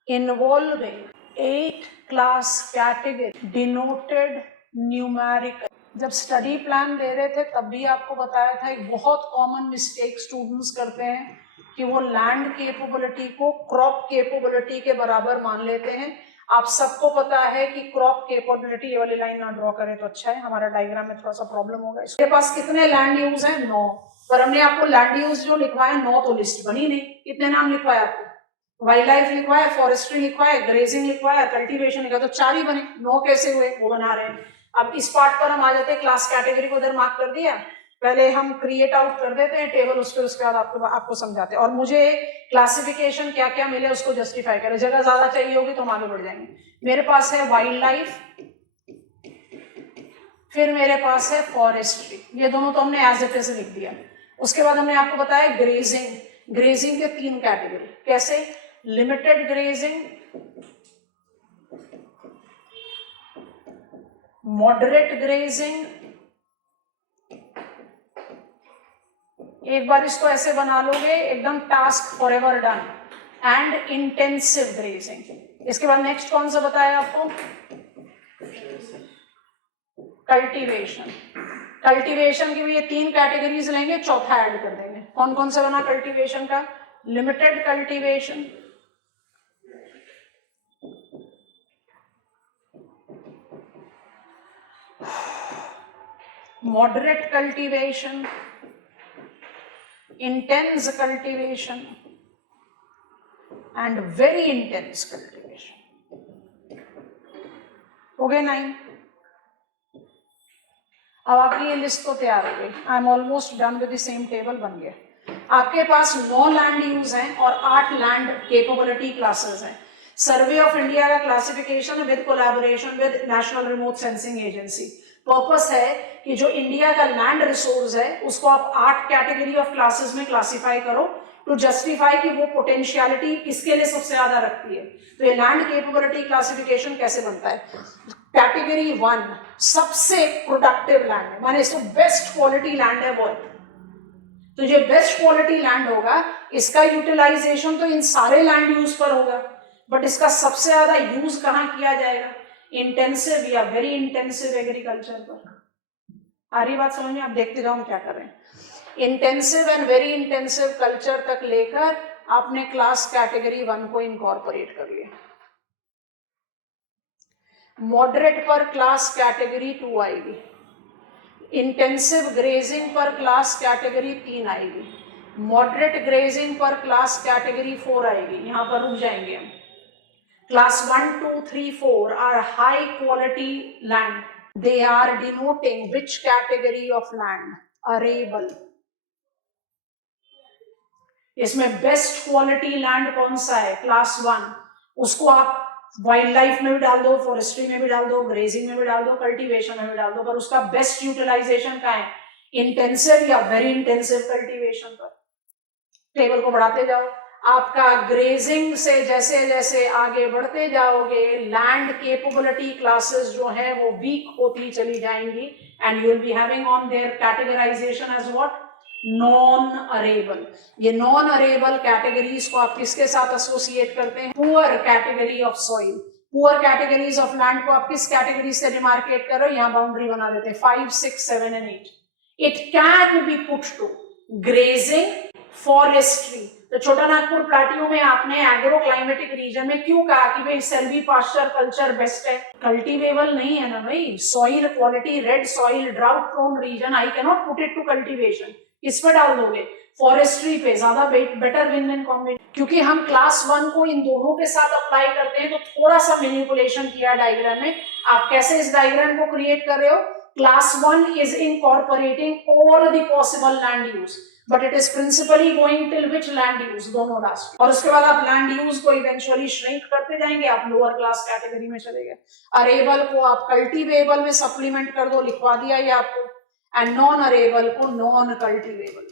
involving 8 class category denoted numerical. जब स्टडी प्लान दे रहे थे तब भी आपको बताया था एक बहुत कॉमन मिस्टेक स्टूडेंट्स करते हैं कि वो लैंड केपेबिलिटी को क्रॉप केपेबिलिटी के बराबर मान लेते हैं। आप सबको पता है कि क्रॉप केपेबिलिटी, ये वाली लाइन ना ड्रॉ करें तो अच्छा है, हमारा डायग्राम में थोड़ा सा प्रॉब्लम होगा। इसके पास कितने लैंड यूज हैं? 9, पर हमने आपको लैंड यूज जो लिखवाया 9 तो लिस्ट बनी नहीं। कितने नाम लिखवाया आपको? वाइल्ड लाइफ लिखवा है, फॉरेस्ट्री लिखवा है, ग्रेजिंग लिखवा है, कल्टीवेशन लिखवा है, तो 4 ही बने, 9 कैसे हुए वो बना रहे हैं। अब इस पार्ट पर हम आ जाते हैं, क्लास कैटेगरी को उधर मार्क कर दिया, पहले हम क्रिएट आउट कर देते हैं टेबल, उसके बाद आपको समझाते हैं, और मुझे क्लासिफिकेशन क्या क्या मिले उसको जस्टिफाई करें, जगह ज्यादा चाहिए होगी तो हम आगे बढ़ जाएंगे। मेरे पास है वाइल्ड लाइफ, फिर मेरे पास है फॉरेस्ट्री, ये दोनों तो हमने एज इट इज लिख दिया। उसके बाद हमने आपको बताया ग्रेजिंग, ग्रेजिंग के 3 कैटेगरी, कैसे, लिमिटेड ग्रेजिंग, मॉडरेट ग्रेजिंग, एक बार इसको ऐसे बना लोगे एकदम task for ever done, and intensive grazing. इसके बाद नेक्स्ट कौन सा बताया आपको, कल्टीवेशन। कल्टीवेशन की भी ये 3 कैटेगरीज लेंगे, चौथा ऐड कर देंगे। कौन कौन सा बना कल्टीवेशन का, limited cultivation, moderate cultivation, intense cultivation and very intense cultivation. हो गए 9। अब आपकी ये लिस्ट तो तैयार हो गई, I am almost done with the same table, बन गया। आपके पास 9 लैंड यूज हैं और 8 लैंड केपेबिलिटी क्लासेस हैं। सर्वे ऑफ इंडिया का classification with collaboration with national remote sensing agency. Purpose है कि जो इंडिया का लैंड रिसोर्स है उसको आप 8 कैटेगरी ऑफ क्लासेस में क्लासिफाई करो, टू जस्टिफाई कि वो पोटेंशियलिटी किसके लिए सबसे ज्यादा रखती है। तो ये लैंड केपेबिलिटी क्लासिफिकेशन कैसे बनता है, कैटेगरी 1 सबसे प्रोडक्टिव लैंड है, माने इसको बेस्ट क्वालिटी लैंड है वो, तो जो बेस्ट क्वालिटी लैंड होगा इसका यूटिलाइजेशन तो इन सारे लैंड यूज पर होगा, बट इसका सबसे ज्यादा यूज कहाँ किया जाएगा, इंटेंसिव या वेरी इंटेंसिव एग्रीकल्चर पर। आ रही बात समझ में, आप देखते जाओ हम क्या कर रहे हैं। Intensive and very intensive culture तक लेकर आपने क्लास कैटेगरी 1 को इनकॉर्पोरेट कर लिया। मॉडरेट पर क्लास कैटेगरी 2 आएगी, इंटेंसिव ग्रेजिंग पर क्लास कैटेगरी 3 आएगी, मॉडरेट ग्रेजिंग पर क्लास कैटेगरी 4 आएगी। यहां पर रुक जाएंगे हम। Class 1, 2, 3, 4 are high quality land. They are denoting which category of land? Arable. इसमें बेस्ट क्वालिटी लैंड कौन सा है, क्लास 1। उसको आप वाइल्ड लाइफ में भी डाल दो, फॉरेस्ट्री में भी डाल दो, ग्रेजिंग में भी डाल दो, कल्टीवेशन में भी डाल दो, पर उसका बेस्ट यूटिलाइजेशन का है इंटेंसिव या वेरी इंटेंसिव कल्टीवेशन पर। टेबल को बढ़ाते जाओ, आपका ग्रेजिंग से जैसे जैसे आगे बढ़ते जाओगे लैंड केपेबिलिटी क्लासेस जो है वो वीक होती चली जाएंगी, and you will be having on their categorisation as what, non arable. ये नॉन अरेबल कैटेगरीज को आप किसके साथ एसोसिएट करते हैं, poor category of soil. Poor categories of land को आप किस कैटेगरी से डिमार्केट करो, यहाँ बाउंड्री बना देते हैं 5, 6, 7 and 8। It can be put to grazing, forestry. तो छोटा नागपुर प्लाटियो में आपने एग्रो क्लाइमेटिक रीजन में क्यों कहा कि भाई सेल्वी पास्चर कल्चर बेस्ट है, कल्टीवेबल नहीं है ना भाई, soil quality, red soil, drought prone region, I can not put it to cultivation. किस पे डाल दोगे, फॉरेस्ट्री पे, ज्यादा बेटर विन विन कॉम्बिनेशन। क्योंकि हम क्लास 1 को इन दोनों के साथ अप्लाई करते हैं तो थोड़ा सा मैनिपुलेशन किया डायग्राम में। आप कैसे इस डायग्राम को क्रिएट कर रहे हो, class 1 is incorporating all the possible land use, but it is principally going till which land use, दोनों लास्ट। और उसके बाद आप लैंड यूज को इवेंचुअली श्रिंक करते जाएंगे, आप लोअर क्लास कैटेगरी में चले गए। अरेबल को आप कल्टीवेबल में सप्लीमेंट कर दो, लिखवा दिया ये आपको, एंड नॉन अरेबल को नॉन कल्टीवेबल।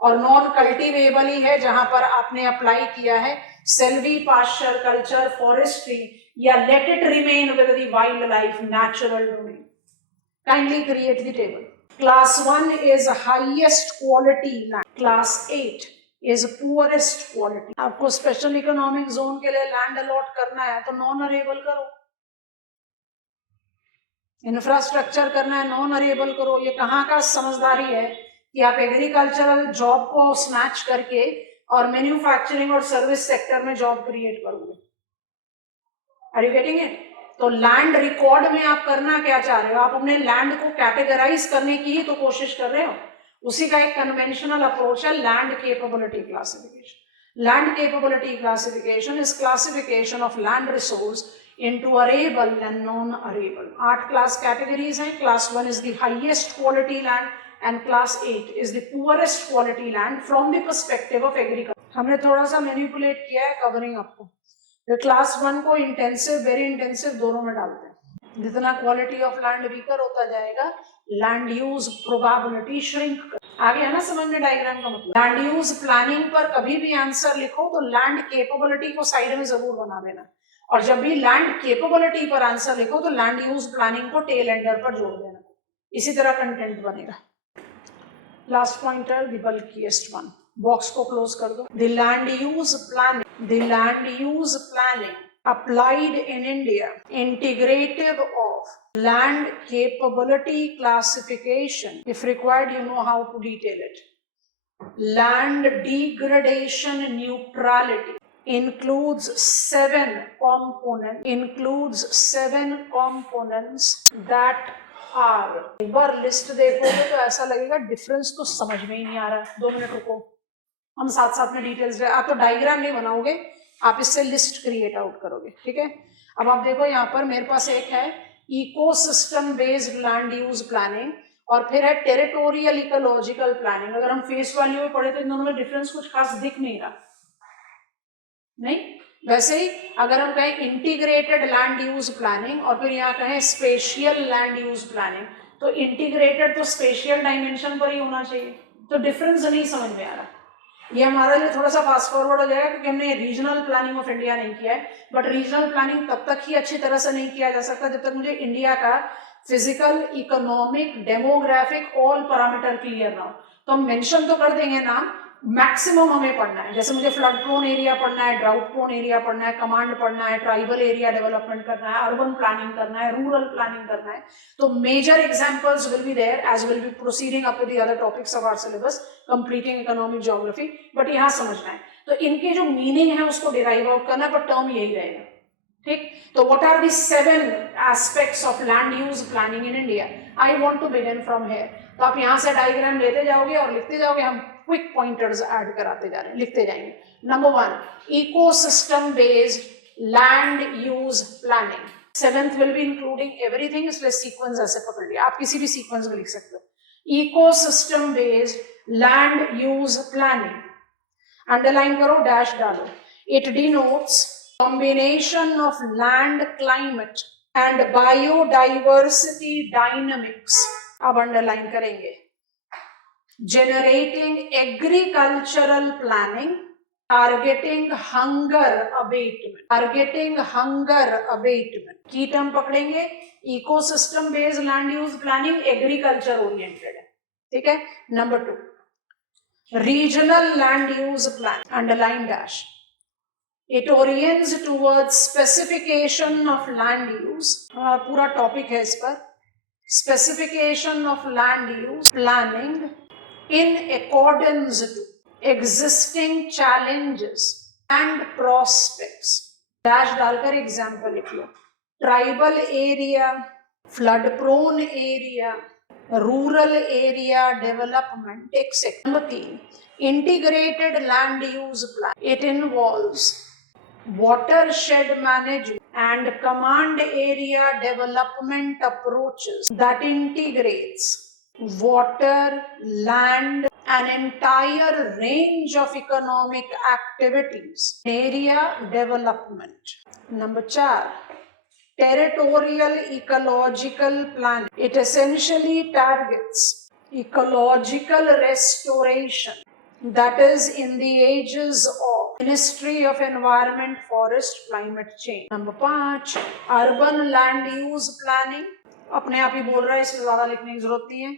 और नॉन कल्टीवेबल ही है जहां पर आपने अप्लाई किया है सेल्वी पास्चर कल्चर, फॉरेस्ट्री, या let it remain with the wild life natural domain. Kindly create the table. Class 1 is highest quality land. Class 8 is poorest quality. आपको स्पेशल इकोनॉमिक जोन के लिए लैंड अलॉट करना है तो नॉन अरेबल करो, इंफ्रास्ट्रक्चर करना है नॉन अरेबल करो। ये कहाँ का समझदारी है कि आप एग्रीकल्चरल जॉब को स्नैच करके और मैन्युफैक्चरिंग और सर्विस सेक्टर में जॉब क्रिएट करोगे। Are you getting it? तो लैंड रिकॉर्ड में आप करना क्या चाह रहे हो, आप अपने लैंड को कैटेगराइज करने की ही तो कोशिश कर रहे हो। उसी का एक कन्वेंशनल अप्रोच है land capability classification. Land capability classification is classification of land resource into arable and non-arable. 8 class categories हैं. Class 1 is the highest quality land and class 8 is the poorest quality land from the perspective of agriculture. हमने थोड़ा सा मैनिपुलेट किया है कवरिंग आपको. तो क्लास 1 को इंटेंसिव, वेरी इंटेंसिव दोनों में डालते हैं. जितना क्वालिटी ऑफ लैंड वीकर होता जाएगा, लैंड यूज प्रोबेबिलिटी श्रिंक. आगे है ना समझ में डायग्राम का मतलब. लैंड यूज प्लानिंग पर कभी भी आंसर लिखो तो लैंड कैपेबिलिटी को साइड में जरूर बना देना, और जब भी लैंड कैपेबिलिटी पर आंसर लिखो तो लैंड यूज प्लानिंग को टेल एंडर पर जोड़ देना. इसी तरह कंटेंट बनेगा. Last pointer, the bulkiest one. Box को क्लोज कर दो. The land use planning applied in India, integrative of land capability classification. If required, you know how to detail it. Land degradation neutrality includes 7 components that are. एक बार लिस्ट देखोगे तो ऐसा लगेगा डिफरेंस तो समझ में ही नहीं आ रहा. 2 मिनट रुको, हम साथ साथ में डिटेल्स. आप तो डायग्राम नहीं बनाओगे, आप इससे लिस्ट क्रिएट आउट करोगे. ठीक है. अब आप देखो यहाँ पर मेरे पास एक है ecosystem based land use planning और फिर है टेरिटोरियल इकोलॉजिकल प्लानिंग. अगर हम फेस वैल्यू में पढ़े तो इन दोनों में डिफरेंस कुछ खास दिख नहीं रहा. नहीं, वैसे ही अगर हम कहें इंटीग्रेटेड लैंड यूज प्लानिंग और फिर यहाँ कहें स्पेशियल लैंड यूज प्लानिंग, तो इंटीग्रेटेड तो स्पेशियल डायमेंशन पर ही होना चाहिए. तो डिफरेंस नहीं समझ में आ रहा. ये हमारे लिए थोड़ा सा फास्ट फॉरवर्ड हो जाएगा क्योंकि हमने रीजनल प्लानिंग ऑफ इंडिया नहीं किया है. बट रीजनल प्लानिंग तब तक ही अच्छी तरह से नहीं किया जा सकता जब तक मुझे इंडिया का physical, economic, demographic all parameter clear ना हो. तो हम मेंशन तो कर देंगे ना, मैक्सिमम हमें पढ़ना है. जैसे मुझे फ्लड प्रोन एरिया पढ़ना है, ड्राउट प्रोन एरिया पढ़ना है, कमांड पढ़ना है, ट्राइबल एरिया डेवलपमेंट करना है, अर्बन प्लानिंग करना है, रूरल प्लानिंग करना है. तो major examples will be there as will be proceeding up with the other topics of our syllabus, completing economic geography. But यहाँ समझना है तो इनके जो मीनिंग है उसको डिराइव आउट करना है, पर टर्म यही रहेगा. ठीक. तो what are the 7 aspects of land use planning in India? I want to begin from here. तो आप यहाँ से डायग्राम लेते जाओगे और लिखते जाओगे. हम क्विक पॉइंटर्स ऐड कराते जा रहे हैं, लिखते जाएंगे. Number 1, ecosystem based land use planning. 7th will be including everything, इसलिए सीक्वेंस ऐसे पकड़ लिया. आप किसी भी सीक्वेंस में लिख सकते हो. Ecosystem based land use planning. Underline करो, डैश डालो. It denotes combination of land climate and biodiversity dynamics. अब अंडरलाइन करेंगे. Generating agricultural planning, targeting hunger abatement. की टर्म पकड़ेंगे. Ecosystem based land use planning agriculture oriented है. ठीक है. Number 2, regional land use plan. Underline dash. It orients towards specification of land use. पूरा टॉपिक है इस पर. Specification of land use planning in accordance to existing challenges and prospects. Dash डालकर एग्जाम्पल लिख लो. Tribal area, flood prone area, rural area development etcetera. Number 3, integrated land use plan. It involves watershed management and command area development approaches that integrates water, land, an entire range of economic activities. Area development. Number 4, territorial ecological planning. It essentially targets ecological restoration, that is in the ages of Ministry of Environment, Forest, Climate Change. Number 5, urban land use planning. अपने आप ही बोल रहा है, इसमें ज्यादा लिखने की जरूरत नहीं है.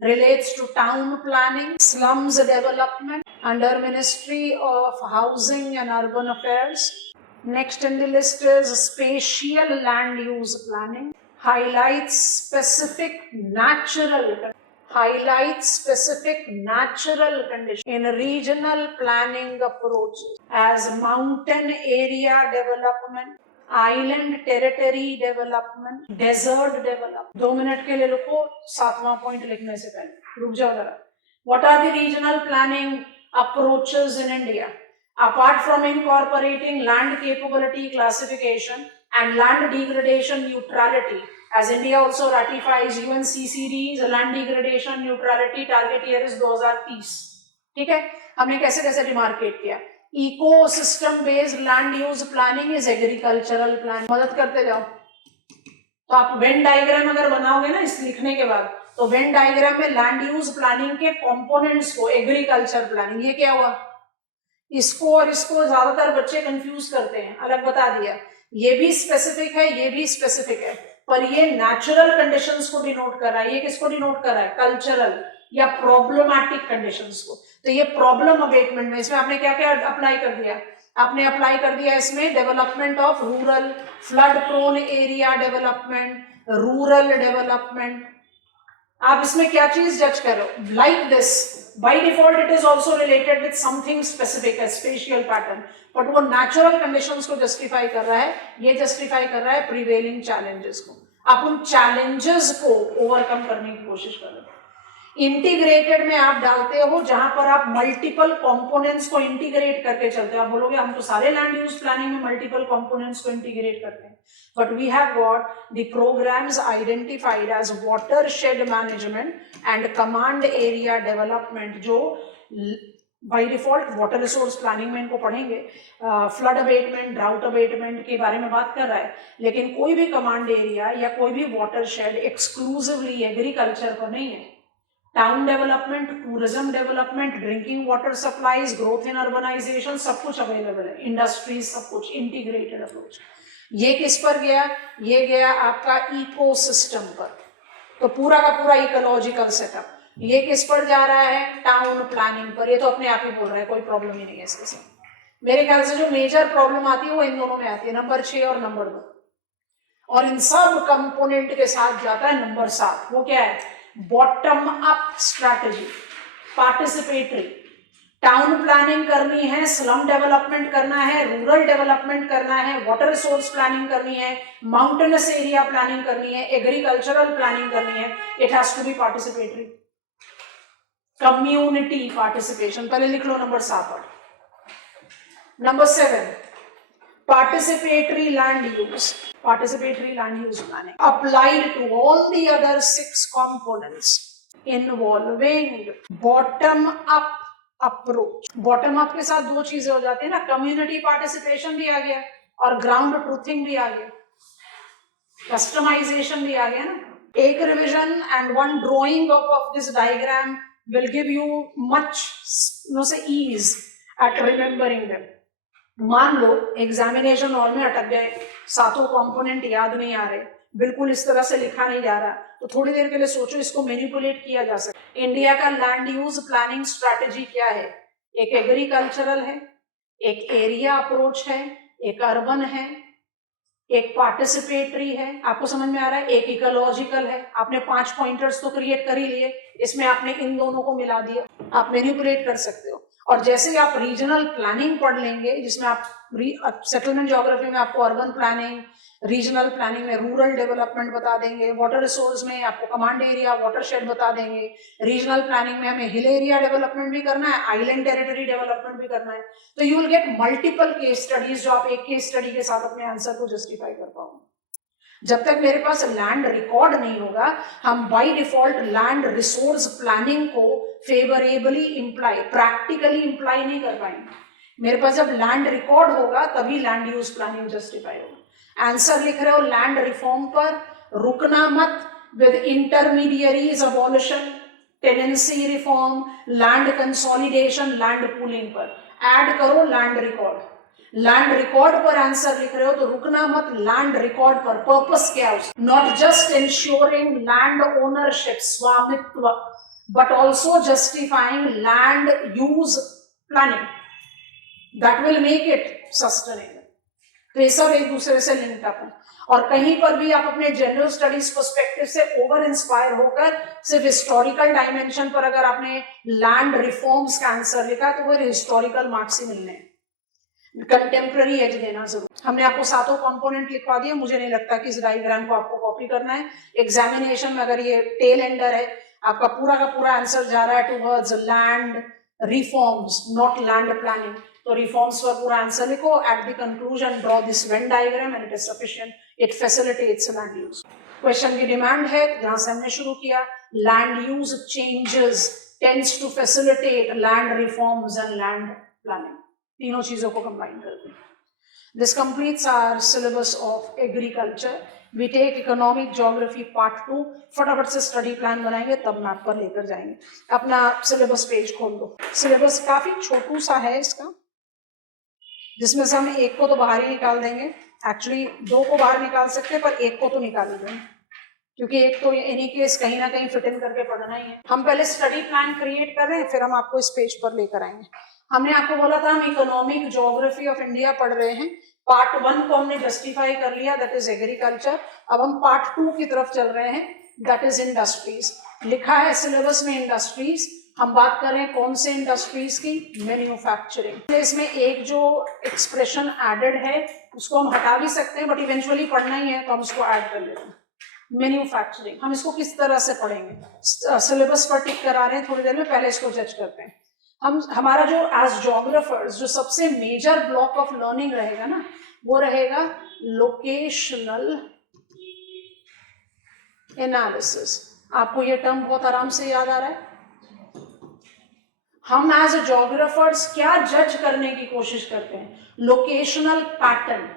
Relates to town planning, slums development under Ministry of Housing and Urban Affairs. Next in the list is spatial land use planning. Highlights specific natural conditions in regional planning approaches as mountain area development, island territory development, desert development. 2 minute के लिए रुको, 7वां पॉइंट लिखने से पहले रुक जाओ जरा. What are the regional planning approaches in India? Apart from incorporating land capability classification and land degradation neutrality, as India also ratifies UNCCD's land degradation neutrality target year is 2030. ठीक है, हमने कैसे कैसे डिमार्केट किया. Ecosystem based land use planning is agricultural plan. मदद करते जाओ. तो आप वेन डायग्राम अगर बनाओगे ना इस लिखने के बाद, तो वेन डायग्राम में लैंड यूज प्लानिंग के कंपोनेंट्स को एग्रीकल्चर प्लानिंग, ये क्या हुआ, इसको और इसको ज्यादातर बच्चे कंफ्यूज करते हैं. अलग बता दिया, ये भी स्पेसिफिक है, ये भी स्पेसिफिक है, पर ये नेचुरल कंडीशंस को डिनोट कर रहा है. ये किसको डिनोट कर रहा है, कल्चरल या प्रॉब्लमैटिक कंडीशंस को. तो ये प्रॉब्लम अबेटमेंट में इसमें आपने क्या क्या अप्लाई कर दिया, आपने अप्लाई कर दिया इसमें development of rural, flood prone area development, rural development. आप इसमें क्या चीज जज करो, like this by default it is also related with something specific, है स्पेशियल पैटर्न, बट वो नेचुरल कंडीशंस को जस्टिफाई कर रहा है. ये जस्टिफाई कर रहा है प्रिवेलिंग चैलेंजेस को. आप उन चैलेंजेस को ओवरकम करने की कोशिश कर रहे हो. इंटीग्रेटेड में आप डालते हो जहां पर आप मल्टीपल कंपोनेंट्स को इंटीग्रेट करके चलते हो. आप बोलोगे हम तो सारे लैंड यूज प्लानिंग में मल्टीपल कंपोनेंट्स को इंटीग्रेट करते हैं, but we have got the programmes identified as watershed management and command area development, जो by default water resource planning में इनको पढ़ेंगे. फ्लड अबेटमेंट, ड्राउट अबेटमेंट के बारे में बात कर रहा है, लेकिन कोई भी कमांड एरिया या कोई भी वाटरशेड एक्सक्लूसिवली एग्रीकल्चर पर नहीं है. Town development, tourism development, drinking water supplies, growth in urbanisation, सब कुछ अवेलेबल है, इंडस्ट्रीज, सब कुछ इंटीग्रेटेड अप्रोच. ये किस पर गया, ये गया आपका इकोसिस्टम पर, तो पूरा का पूरा इकोलॉजिकल सेटअप. ये किस पर जा रहा है, टाउन प्लानिंग पर. ये तो अपने आप ही बोल रहा है, कोई प्रॉब्लम ही नहीं है इसके साथ. मेरे ख्याल से जो मेजर प्रॉब्लम आती है वो इन दोनों में आती है, नंबर 6 और नंबर 2, और इन सब कंपोनेंट के साथ जाता है नंबर 7. वो क्या है, bottom up strategy, participatory. Town planning करनी है, स्लम डेवलपमेंट करना है, रूरल डेवलपमेंट करना है, वाटर रिसोर्स प्लानिंग करनी है, माउंटेनस एरिया प्लानिंग करनी है, एग्रीकल्चरल प्लानिंग करनी है. It has to be participatory, community participation. पहले लिख लो number 7. Number 7, participatory land use. Participatory land use planning applied to all the other 6 components involving bottom up approach. bottom up के साथ दो चीजें हो जाती है ना, community participation भी आ गया और ground truthing भी आ गया, customization भी आ गया ना. एक revision and one drawing of this diagram will give you much ease at remembering them. मान लो एग्जामिनेशन हॉल में अटक गए, 7 कंपोनेंट याद नहीं आ रहे, बिल्कुल इस तरह से लिखा नहीं जा रहा, तो थोड़ी देर के लिए सोचो इसको मैनिपुलेट किया जा सकता. इंडिया का लैंड यूज प्लानिंग स्ट्रैटेजी क्या है, एक एग्रीकल्चरल है, एक एरिया अप्रोच है, एक अर्बन है, एक पार्टिसिपेटरी है. आपको समझ में आ रहा है, एक इकोलॉजिकल है. आपने 5 पॉइंटर्स तो क्रिएट कर ही लिए, इसमें आपने इन दोनों को मिला दिया. आप मैनिपुलेट कर सकते हो. और जैसे ही आप रीजनल प्लानिंग पढ़ लेंगे, जिसमें आप सेटलमेंट ज्योग्राफी में आपको अर्बन प्लानिंग, रीजनल प्लानिंग में रूरल डेवलपमेंट बता देंगे, वाटर रिसोर्स में आपको कमांड एरिया, वाटरशेड बता देंगे, रीजनल प्लानिंग में हमें हिल एरिया डेवलपमेंट भी करना है, आइलैंड टेरिटरी डेवलपमेंट भी करना है. तो you will get multiple case studies, जो आप एक केस स्टडी के साथ अपने आंसर को जस्टिफाई कर पाओगे. जब तक मेरे पास लैंड रिकॉर्ड नहीं होगा, हम by default land resource planning को फेवरेबली इंप्लाई, प्रैक्टिकली इंप्लाई नहीं कर पाएंगे. मेरे पास जब लैंड रिकॉर्ड होगा तभी लैंड यूज प्लानिंग जस्टिफाई होगा. आंसर लिख रहे हो लैंड रिफॉर्म पर, रुकना मत. With intermediaries abolition, tenancy reform, land consolidation, land pooling पर ऐड करो लैंड रिकॉर्ड. लैंड रिकॉर्ड पर आंसर लिख रहे हो तो रुकना मत, लैंड रिकॉर्ड पर. पर्पस क्या है, not just ensuring land ownership, Svamitva, but also justifying land use planning that will make it sustainable. तो ये सब एक दूसरे से लिंक्ड अप है. और कहीं पर भी आप अपने जनरल स्टडीज पर्सपेक्टिव से ओवर इंस्पायर होकर सिर्फ हिस्टोरिकल डायमेंशन पर अगर आपने लैंड रिफॉर्म्स का आंसर लिखा तो वो हिस्टोरिकल मार्क्स ही मिलने हैं. कंटेम्प्रेरी एज देना जरूर. हमने आपको 7 कंपोनेंट लिखवा दिए. मुझे नहीं लगता कि इस डायग्राम को आपको कॉपी करना है. एग्जामिनेशन में अगर ये टेल एंडर है, आपका पूरा का पूरा आंसर जा रहा है towards land reforms, not land planning, तो रिफॉर्म्स पर पूरा आंसर लिखो, at the conclusion draw this Venn diagram and it is sufficient, it facilitates land use. Question की डिमांड है, जहां से हमने शुरू किया, land use changes tends to facilitate land reforms and land planning, तीनों चीजों को कंबाइन करते हैं। This completes our syllabus of agriculture. We take economic geography part 2. फटाफट से स्टडी प्लान बनाएंगे, तब मैप पर लेकर जाएंगे। अपना सिलेबस पेज खोल दो। सिलेबस काफी छोटू सा है इसका, जिसमें से हम एक को तो बाहर ही निकाल देंगे। एक्चुअली दो को बाहर निकाल सकते हैं, पर एक को तो निकाल ही देंगे, क्योंकि एक तो एनी केस कहीं ना कहीं फिट इन करके पढ़ना ही है। हम पहले स्टडी प्लान क्रिएट कर रहे हैं, फिर हम आपको इस पेज पर लेकर आएंगे। हमने आपको बोला था हम इकोनॉमिक ज्योग्राफी ऑफ इंडिया पढ़ रहे हैं। पार्ट 1 को हमने जस्टिफाई कर लिया, दैट इज एग्रीकल्चर। अब हम पार्ट 2 की तरफ चल रहे हैं, दैट इज इंडस्ट्रीज। लिखा है सिलेबस में इंडस्ट्रीज, हम बात कर रहे हैं कौन से इंडस्ट्रीज की, मैन्युफैक्चरिंग। इसमें एक जो एक्सप्रेशन एडेड है उसको हम हटा भी सकते हैं, बट इवेंचुअली पढ़ना ही है तो हम उसको ऐड कर लेते हैं। मैन्युफैक्चरिंग हम इसको किस तरह से पढ़ेंगे, सिलेबस पर टिक करा रहे हैं थोड़ी देर में, पहले इसको जज करते हैं। हमारा जो एज जोग्राफर्स जो सबसे मेजर ब्लॉक ऑफ लर्निंग रहेगा ना, वो रहेगा लोकेशनल एनालिसिस। आपको ये टर्म बहुत आराम से याद आ रहा है। हम एज ए जोग्राफर्स क्या जज करने की कोशिश करते हैं, लोकेशनल पैटर्न।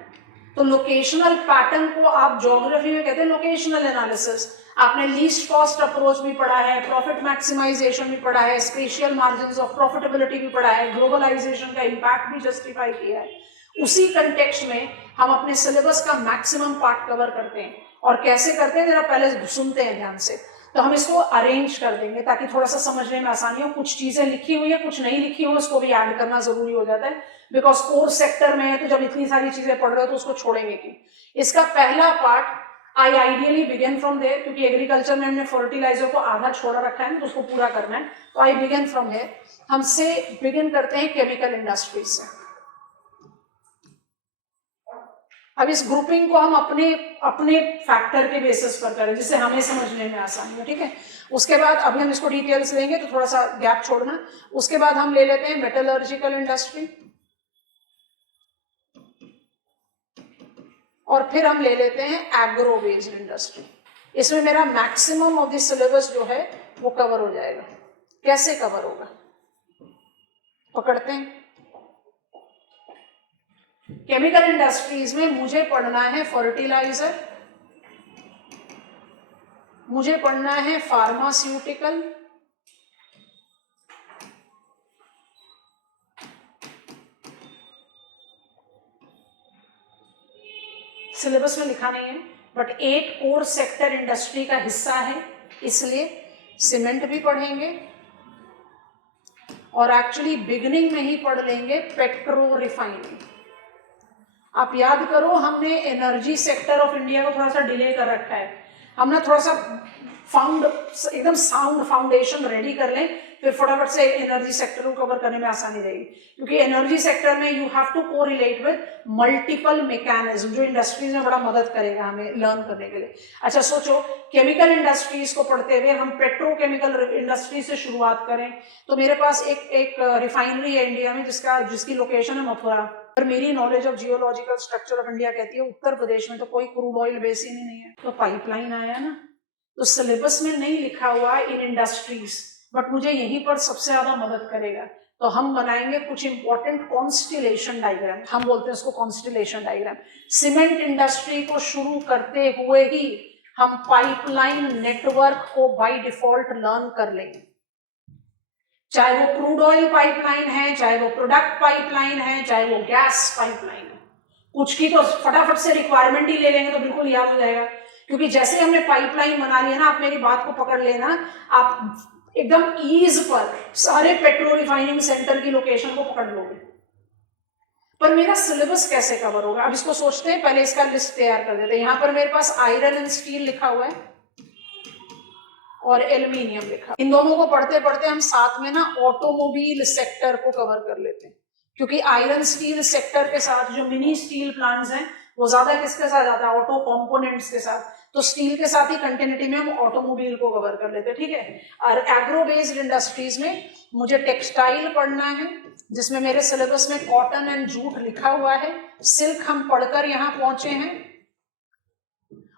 तो लोकेशनल पैटर्न को आप ज्योग्राफी में कहते हैं लोकेशनल एनालिसिस। आपने लीस्ट कॉस्ट अप्रोच भी पढ़ा है, प्रॉफिट मैक्सिमाइजेशन भी पढ़ा है, स्पेशियल मार्जिन्स ऑफ प्रॉफिटेबिलिटी भी पढ़ा है, ग्लोबलाइजेशन का इंपैक्ट भी जस्टिफाई किया है। उसी कंटेक्स्ट में हम अपने सिलेबस का मैक्सिमम पार्ट कवर करते हैं। और कैसे करते हैं जरा पहले सुनते हैं ध्यान से। तो हम इसको अरेंज कर देंगे ताकि थोड़ा सा समझने में आसानी हो। कुछ चीजें लिखी हुई है, कुछ नहीं लिखी हुई, उसको भी ऐड करना जरूरी हो जाता है, बिकॉज कोर सेक्टर में है तो जब इतनी सारी चीजें पढ़ रहे हो तो उसको छोड़ेंगे क्यों। इसका पहला part I ideally begin from there, क्योंकि एग्रीकल्चर में हमने फर्टिलाइजर को आधा छोड़ा रखा है तो उसको पूरा करना है, तो आई बिगिन फ्रॉम देयर। हमसे बिगिन करते हैं केमिकल इंडस्ट्रीज से। अब इस ग्रुपिंग को हम अपने फैक्टर के बेसिस पर करें जिससे हमें समझने में आसानी हो, ठीक है। उसके बाद अभी हम इसको डिटेल्स लेंगे तो थोड़ा सा गैप छोड़ना। उसके बाद हम ले लेते हैं मेटलर्जिकल इंडस्ट्री, और फिर हम ले लेते हैं एग्रो बेस्ड इंडस्ट्री। इसमें मेरा मैक्सिमम ऑफ द सिलेबस जो है वो कवर हो जाएगा। कैसे कवर होगा, पकड़ते हैं। केमिकल इंडस्ट्रीज में मुझे पढ़ना है फर्टिलाइजर, मुझे पढ़ना है फार्मास्यूटिकल, सिलेबस में लिखा नहीं है बट एक कोर सेक्टर इंडस्ट्री का हिस्सा है, इसलिए सीमेंट भी पढ़ेंगे। और एक्चुअली बिगिनिंग में ही पढ़ लेंगे पेट्रो रिफाइनिंग। आप याद करो हमने एनर्जी सेक्टर ऑफ इंडिया को थोड़ा सा डिले कर रखा है। हम ना थोड़ा सा एकदम साउंड फाउंडेशन रेडी कर लें, फिर फटाफट से एनर्जी सेक्टर को कवर करने में आसानी रहेगी, क्योंकि एनर्जी सेक्टर में you have to correlate with multiple mechanism, जो इंडस्ट्रीज में बड़ा मदद करेगा हमें लर्न करने के लिए। अच्छा सोचो, केमिकल इंडस्ट्रीज को पढ़ते हुए हम पेट्रोकेमिकल इंडस्ट्री से शुरुआत करें तो मेरे पास एक रिफाइनरी है इंडिया में जिसकी लोकेशन है मथुरा। पर मेरी knowledge of geological structure of India कहती है उत्तर प्रदेश में तो कोई क्रूड ऑयल बेसिन ही नहीं है, तो पाइपलाइन आया ना। तो सिलेबस में नहीं लिखा हुआ इन इंडस्ट्रीज, बट मुझे यहीं पर सबसे ज्यादा मदद करेगा। तो हम बनाएंगे कुछ इंपॉर्टेंट कॉन्स्टिलेशन डायग्राम, हम बोलते हैं उसको कॉन्स्टिलेशन डायग्राम। सीमेंट इंडस्ट्री को शुरू करते हुए ही हम पाइपलाइन नेटवर्क को बाय डिफॉल्ट लर्न कर लेंगे, चाहे वो क्रूड ऑयल पाइपलाइन है, चाहे वो प्रोडक्ट पाइपलाइन है, चाहे वो गैस पाइपलाइन है। कुछ की तो फटाफट से रिक्वायरमेंट ही ले लेंगे तो बिल्कुल याद हो जाएगा, क्योंकि जैसे हमने पाइपलाइन बना लिया ना, आप मेरी बात को पकड़ लेना, आप एकदम ईज पर सारे पेट्रो रिफाइनिंग सेंटर की लोकेशन को पकड़ लोगे। पर मेरा सिलेबस कैसे कवर होगा, अब इसको सोचते हैं, पहले इसका लिस्ट तैयार कर देते हैं। यहाँ पर मेरे पास आयरन एंड स्टील लिखा हुआ है और एल्यूमिनियम लिखा। इन दोनों को पढ़ते पढ़ते हम साथ में ना ऑटोमोबाइल सेक्टर को कवर कर लेते हैं, क्योंकि आयरन स्टील सेक्टर के साथ जो मिनी स्टील प्लांट्स हैं वो ज्यादा किसके साथ आता है, ऑटो कंपोनेंट्स के साथ। तो स्टील के साथ ही कंटिन्यूटी में हम ऑटोमोबाइल को कवर कर लेते हैं, ठीक है। और एग्रो बेस्ड इंडस्ट्रीज में मुझे टेक्सटाइल पढ़ना है, जिसमें मेरे सिलेबस में कॉटन एंड जूट लिखा हुआ है, सिल्क हम पढ़कर यहाँ पहुंचे हैं।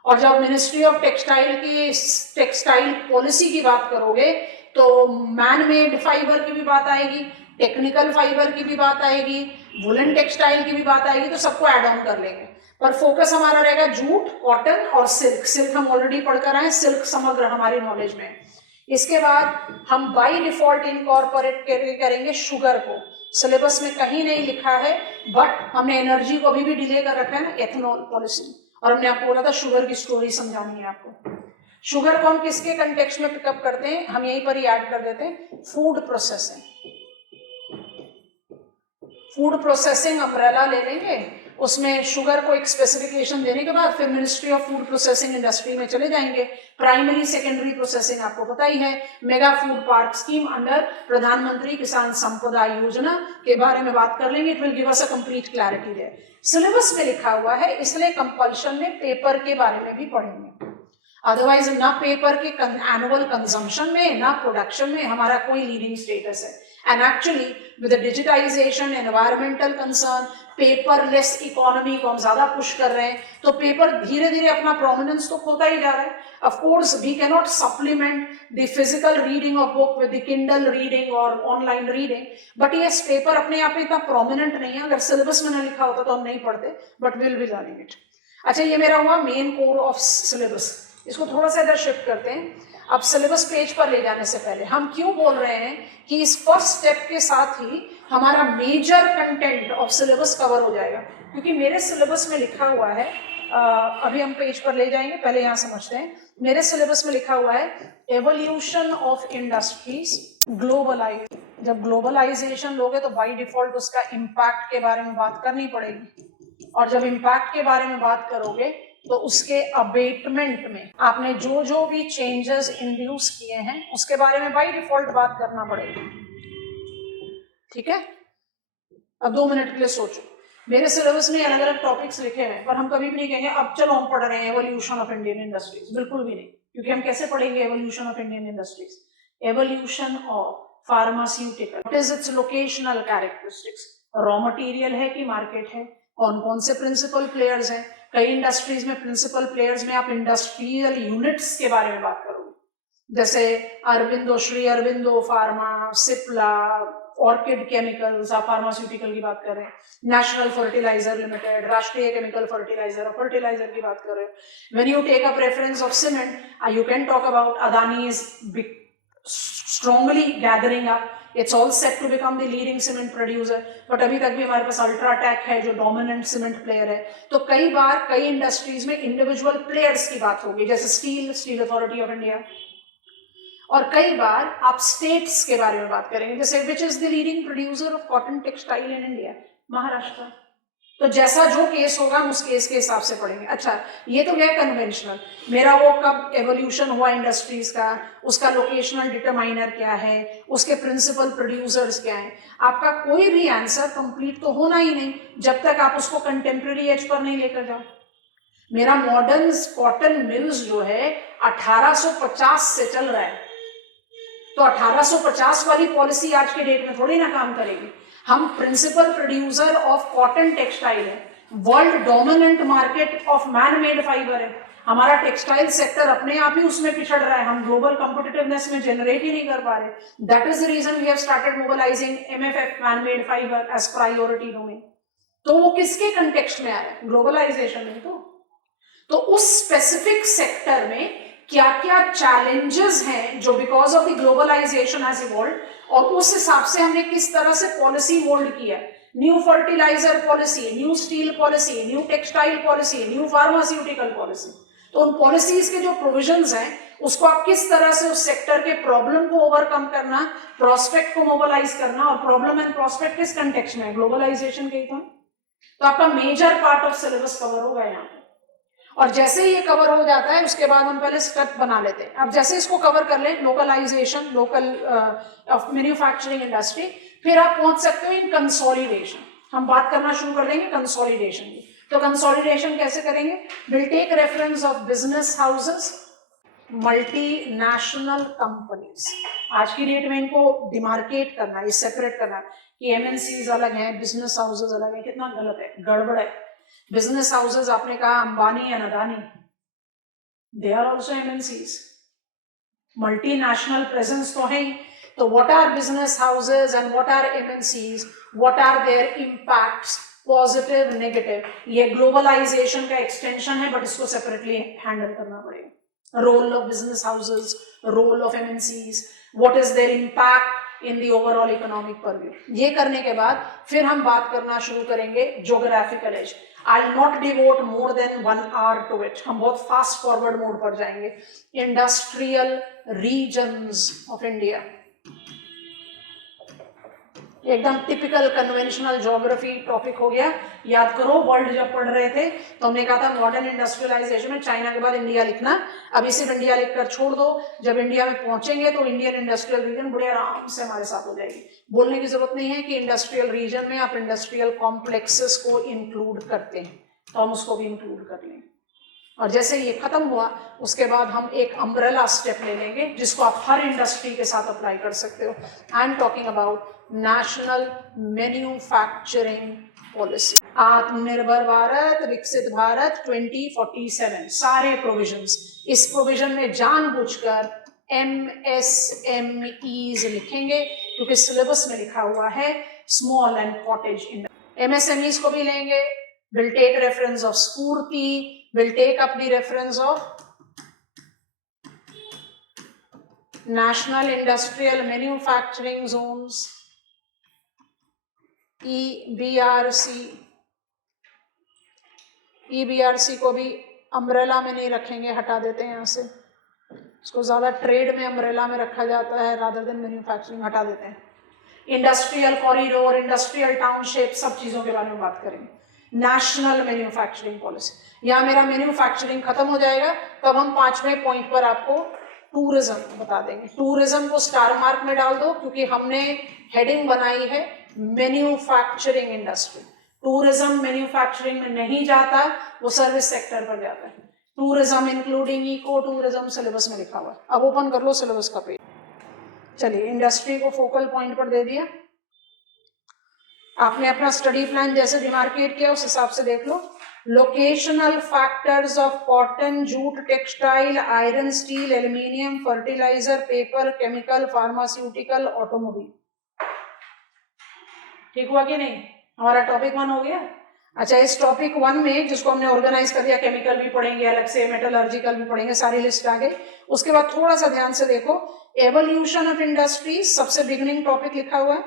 और जब मिनिस्ट्री ऑफ टेक्सटाइल की टेक्सटाइल पॉलिसी की बात करोगे तो मैन मेड फाइबर की भी बात आएगी, टेक्निकल फाइबर की भी बात आएगी, वुलन टेक्सटाइल की भी बात आएगी, तो सबको ऐड ऑन कर लेंगे। पर फोकस हमारा रहेगा जूट, कॉटन और सिल्क। सिल्क हम ऑलरेडी पढ़कर आए, सिल्क समग्र हमारी नॉलेज में। इसके बाद हम बाय डिफॉल्ट इनकॉर्पोरेट करेंगे शुगर को। सिलेबस में कहीं नहीं लिखा है, बट हमने एनर्जी को अभी भी डिले कर रखा है ना, एथेनॉल पॉलिसी। और हमने आपको बोला था शुगर की स्टोरी समझानी है आपको। शुगर को हम किसके कंटेक्स्ट में पिकअप करते हैं, हम यहीं पर ही ऐड कर देते हैं, food processing. Food processing umbrella ले लेंगे, उसमें शुगर को एक स्पेसिफिकेशन देने के बाद फिर ministry of food processing industry में चले जाएंगे। प्राइमरी सेकेंडरी प्रोसेसिंग आपको पता ही है। Mega food park scheme under प्रधानमंत्री किसान संपदा योजना के बारे में बात कर लेंगे। It will give us a complete clarity there. Syllabus में लिखा हुआ है, इसलिए कंपल्शन में पेपर के बारे में भी पढ़ेंगे। अदरवाइज ना पेपर के एनुअल कंजम्पशन में ना प्रोडक्शन में हमारा कोई लीडिंग स्टेटस है। And actually, with the digitization, environmental concern, paperless economy को हम ज्यादा पुश कर रहे हैं, तो पेपर धीरे धीरे अपना प्रोमिनेंस तो खोता ही जा रहा है। Of course we can not supplement the physical reading of book with the Kindle reading और online reading, but yes paper अपने आप में इतना प्रोमिनेंट नहीं है। अगर सिलेबस में ना लिखा होता तो हम नहीं पढ़ते, but will be learning it. अच्छा, ये मेरा हुआ मेन कोर ऑफ सिलेबस। इसको थोड़ा सा इधर शिफ्ट करते हैं। अब सिलेबस पेज पर ले जाने से पहले हम क्यों बोल रहे हैं कि इस फर्स्ट स्टेप के साथ ही हमारा major content of syllabus cover हो जाएगा, क्योंकि मेरे सिलेबस में लिखा हुआ है, अभी हम पेज पर ले जाएंगे, पहले यहाँ समझते हैं। मेरे सिलेबस में लिखा हुआ है एवोल्यूशन ऑफ इंडस्ट्रीज, ग्लोबलाइज। जब ग्लोबलाइजेशन लोगे तो बाय डिफॉल्ट उसका इम्पैक्ट के बारे में बात करनी पड़ेगी, और जब इम्पैक्ट के बारे में बात करोगे तो उसके अबेटमेंट में आपने जो जो भी चेंजेस इंड्यूस किए हैं उसके बारे में बाय डिफॉल्ट बात करना पड़ेगा। ठीक है, अब 2 मिनट के लिए सोचो। मेरे सिलेबस में अलग अलग टॉपिक्स लिखे हैं, पर हम कभी भी नहीं कहेंगे अब चलो हम पढ़ रहे हैं एवोल्यूशन ऑफ इंडियन इंडस्ट्रीज, बिल्कुल भी नहीं। क्योंकि हम कैसे पढ़ेंगे evolution of Indian industries? Evolution of pharmaceutical, what is it's locational characteristics, raw material है कि मार्केट है, कौन कौन से प्रिंसिपल प्लेयर्स हैं। कई इंडस्ट्रीज में प्रिंसिपल प्लेयर्स में आप इंडस्ट्रियल यूनिट्स के बारे में बात करोगे, जैसे Aurobindo, Shri Aurobindo Pharma, Cipla, Orchid Chemicals, आप फार्मास्यूटिकल की बात कर रहे हैं, National Fertiliser Limited, Rashtriya chemical fertiliser और फर्टिलाइजर की बात कर रहे हो। When you take a preference of cement, you can talk about Adani is strongly gathering up, it's all set to become the leading cement producer, but अभी तक भी हमारे पास अल्ट्राटेक है जो डोमिनेंट सीमेंट प्लेयर है। तो कई बार कई इंडस्ट्रीज में इंडिविजुअल प्लेयर्स की बात होगी, जैसे स्टील अथॉरिटी ऑफ इंडिया, और कई बार आप स्टेट्स के बारे में बात करेंगे, जैसे विच is the leading producer of cotton textile in India, Maharashtra. तो जैसा जो केस होगा हम उस केस के हिसाब से पढ़ेंगे। अच्छा, ये तो गया कन्वेंशनल। मेरा वो कब एवोल्यूशन हुआ इंडस्ट्रीज का, उसका लोकेशनल डिटरमाइनर क्या है, उसके प्रिंसिपल प्रोड्यूसर्स क्या हैं। आपका कोई भी आंसर कंप्लीट तो होना ही नहीं जब तक आप उसको कंटेम्प्रेरी एज पर नहीं लेकर जाओ। मेरा मॉडर्न कॉटन मिल्स जो है 1850 से चल रहा है, तो 1850 वाली पॉलिसी आज के डेट में थोड़ी ना काम करेगी। हम principal producer of cotton textile है, world dominant market of man made fibre है। हमारा टेक्सटाइल सेक्टर अपने आप ही उसमें पिछड़ रहा है, हम ग्लोबल कॉम्पिटिटिवनेस में जनरेट ही नहीं कर पा रहे। That is the reason we have started mobilising MFF, man made fibre, as priority domain. तो वो किसके कंटेक्स्ट में आ रहा है? ग्लोबलाइजेशन में। तो उस स्पेसिफिक सेक्टर में क्या क्या चैलेंजेस हैं जो because of the globalisation has evolved, और उस हिसाब से हमने किस तरह से पॉलिसी मोल्ड किया। New fertiliser policy, new steel policy, new textile policy, new pharmaceutical policy. तो उन पॉलिसीज के जो प्रोविजंस हैं उसको आप किस तरह से उस सेक्टर के प्रॉब्लम को ओवरकम करना, प्रोस्पेक्ट को मोबिलाइज करना, और प्रॉब्लम एंड प्रोस्पेक्ट किस कंटेक्स्ट में है? ग्लोबलाइजेशन के तो आपका major part of syllabus cover होगा यहाँ पे। और जैसे ही ये कवर हो जाता है उसके बाद हम पहले स्टेप बना लेते हैं। अब जैसे इसको कवर कर लें, localisation, local of manufacturing industry, फिर आप पहुंच सकते हो इन कंसोलिडेशन। हम बात करना शुरू कर देंगे कंसोलिडेशन की। तो कंसोलिडेशन कैसे करेंगे? Will take reference of business houses, multinational companies. आज की डेट में इनको डिमार्केट करना है, सेपरेट करना है कि एमएनसीज अलग हैं, बिजनेस हाउसेज अलग है, कितना गलत है, गड़बड़ है। बिजनेस हाउसेज आपने कहा अंबानी या Adani, they are also MNCs, multinational presence तो है ही। तो what are business houses and what are MNCs, what are their impacts, positive negative, ये ग्लोबलाइजेशन का एक्सटेंशन है, बट इसको सेपरेटली हैंडल करना पड़ेगा। Role of business houses, role of MNCs, what is their impact in the overall economic purview. ये करने के बाद फिर हम बात करना शुरू करेंगे geographical as. I will not devote more than 1 hour to it, हम बहुत फास्ट फॉरवर्ड मोड पर जाएंगे। इंडस्ट्रियल रीजन्स ऑफ इंडिया, एकदम टिपिकल कन्वेंशनल ज्योग्राफी टॉपिक हो गया। याद करो वर्ल्ड जब पढ़ रहे थे तो हमने कहा था मॉडर्न इंडस्ट्रियलाइजेशन में चाइना के बाद इंडिया लिखना, अभी सिर्फ इंडिया लिखकर छोड़ दो। जब इंडिया में पहुंचेंगे तो इंडियन इंडस्ट्रियल रीजन बड़े आराम से हमारे साथ हो जाएगी। बोलने की जरूरत नहीं है कि इंडस्ट्रियल रीजन में आप इंडस्ट्रियल कॉम्प्लेक्सेस को इंक्लूड करते हैं, तो हम उसको भी इंक्लूड कर लेंगे। और जैसे ये खत्म हुआ उसके बाद हम एक अम्ब्रेला स्टेप ले लेंगे जिसको आप हर इंडस्ट्री के साथ अप्लाई कर सकते हो। I am talking about national manufacturing policy, आत्मनिर्भर भारत, विकसित भारत 2047, सारे प्रोविजंस। इस प्रोविजन में जानबूझकर MSMEs लिखेंगे क्योंकि सिलेबस में लिखा हुआ है small and cottage industry. MSMEs को भी लेंगे, will take reference of Spurti, will take up the reference of National Industrial Manufacturing Zones, EBRC। EBRC को भी अम्ब्रेला में नहीं रखेंगे, हटा देते हैं यहाँ से, इसको ज़्यादा ट्रेड में अम्ब्रेला में रखा जाता है रादर देन मैन्युफैक्चरिंग, हटा देते हैं। इंडस्ट्रियल कॉरिडोर, इंडस्ट्रियल टाउनशिप, सब चीज़ों के बारे में बात करेंगे। नेशनल मैन्युफैक्चरिंग पॉलिसी, यहाँ मेरा मैन्युफैक्चरिंग खत्म हो जाएगा, तब हम 5वें पॉइंट पर आपको टूरिज्म बता देंगे। टूरिज्म को स्टार मार्क में डाल दो क्योंकि हमने हेडिंग बनाई है मैन्युफैक्चरिंग इंडस्ट्री। टूरिज्म मैन्युफैक्चरिंग में नहीं जाता, वो सर्विस सेक्टर पर जाता है। Tourism including eco tourism syllabus में लिखा हुआ है। अब ओपन कर लो सिलेबस का पेज। चलिए, इंडस्ट्री को फोकल पॉइंट पर दे दिया आपने, अपना स्टडी प्लान जैसे डिमार्केट किया उस हिसाब से देख लो। Locational factors of cotton, jute, textile, iron, steel, aluminium, fertiliser, paper, chemical, pharmaceutical, automobile. ठीक हुआ कि नहीं? हमारा टॉपिक 1 हो गया। अच्छा, इस टॉपिक 1 में जिसको हमने ऑर्गेनाइज कर दिया, केमिकल भी पढ़ेंगे अलग से, मेटलर्जिकल भी पढ़ेंगे, सारी लिस्ट आ गई। उसके बाद थोड़ा सा ध्यान से देखो, एवोल्यूशन ऑफ इंडस्ट्रीज सबसे बिगिनिंग टॉपिक लिखा हुआ है,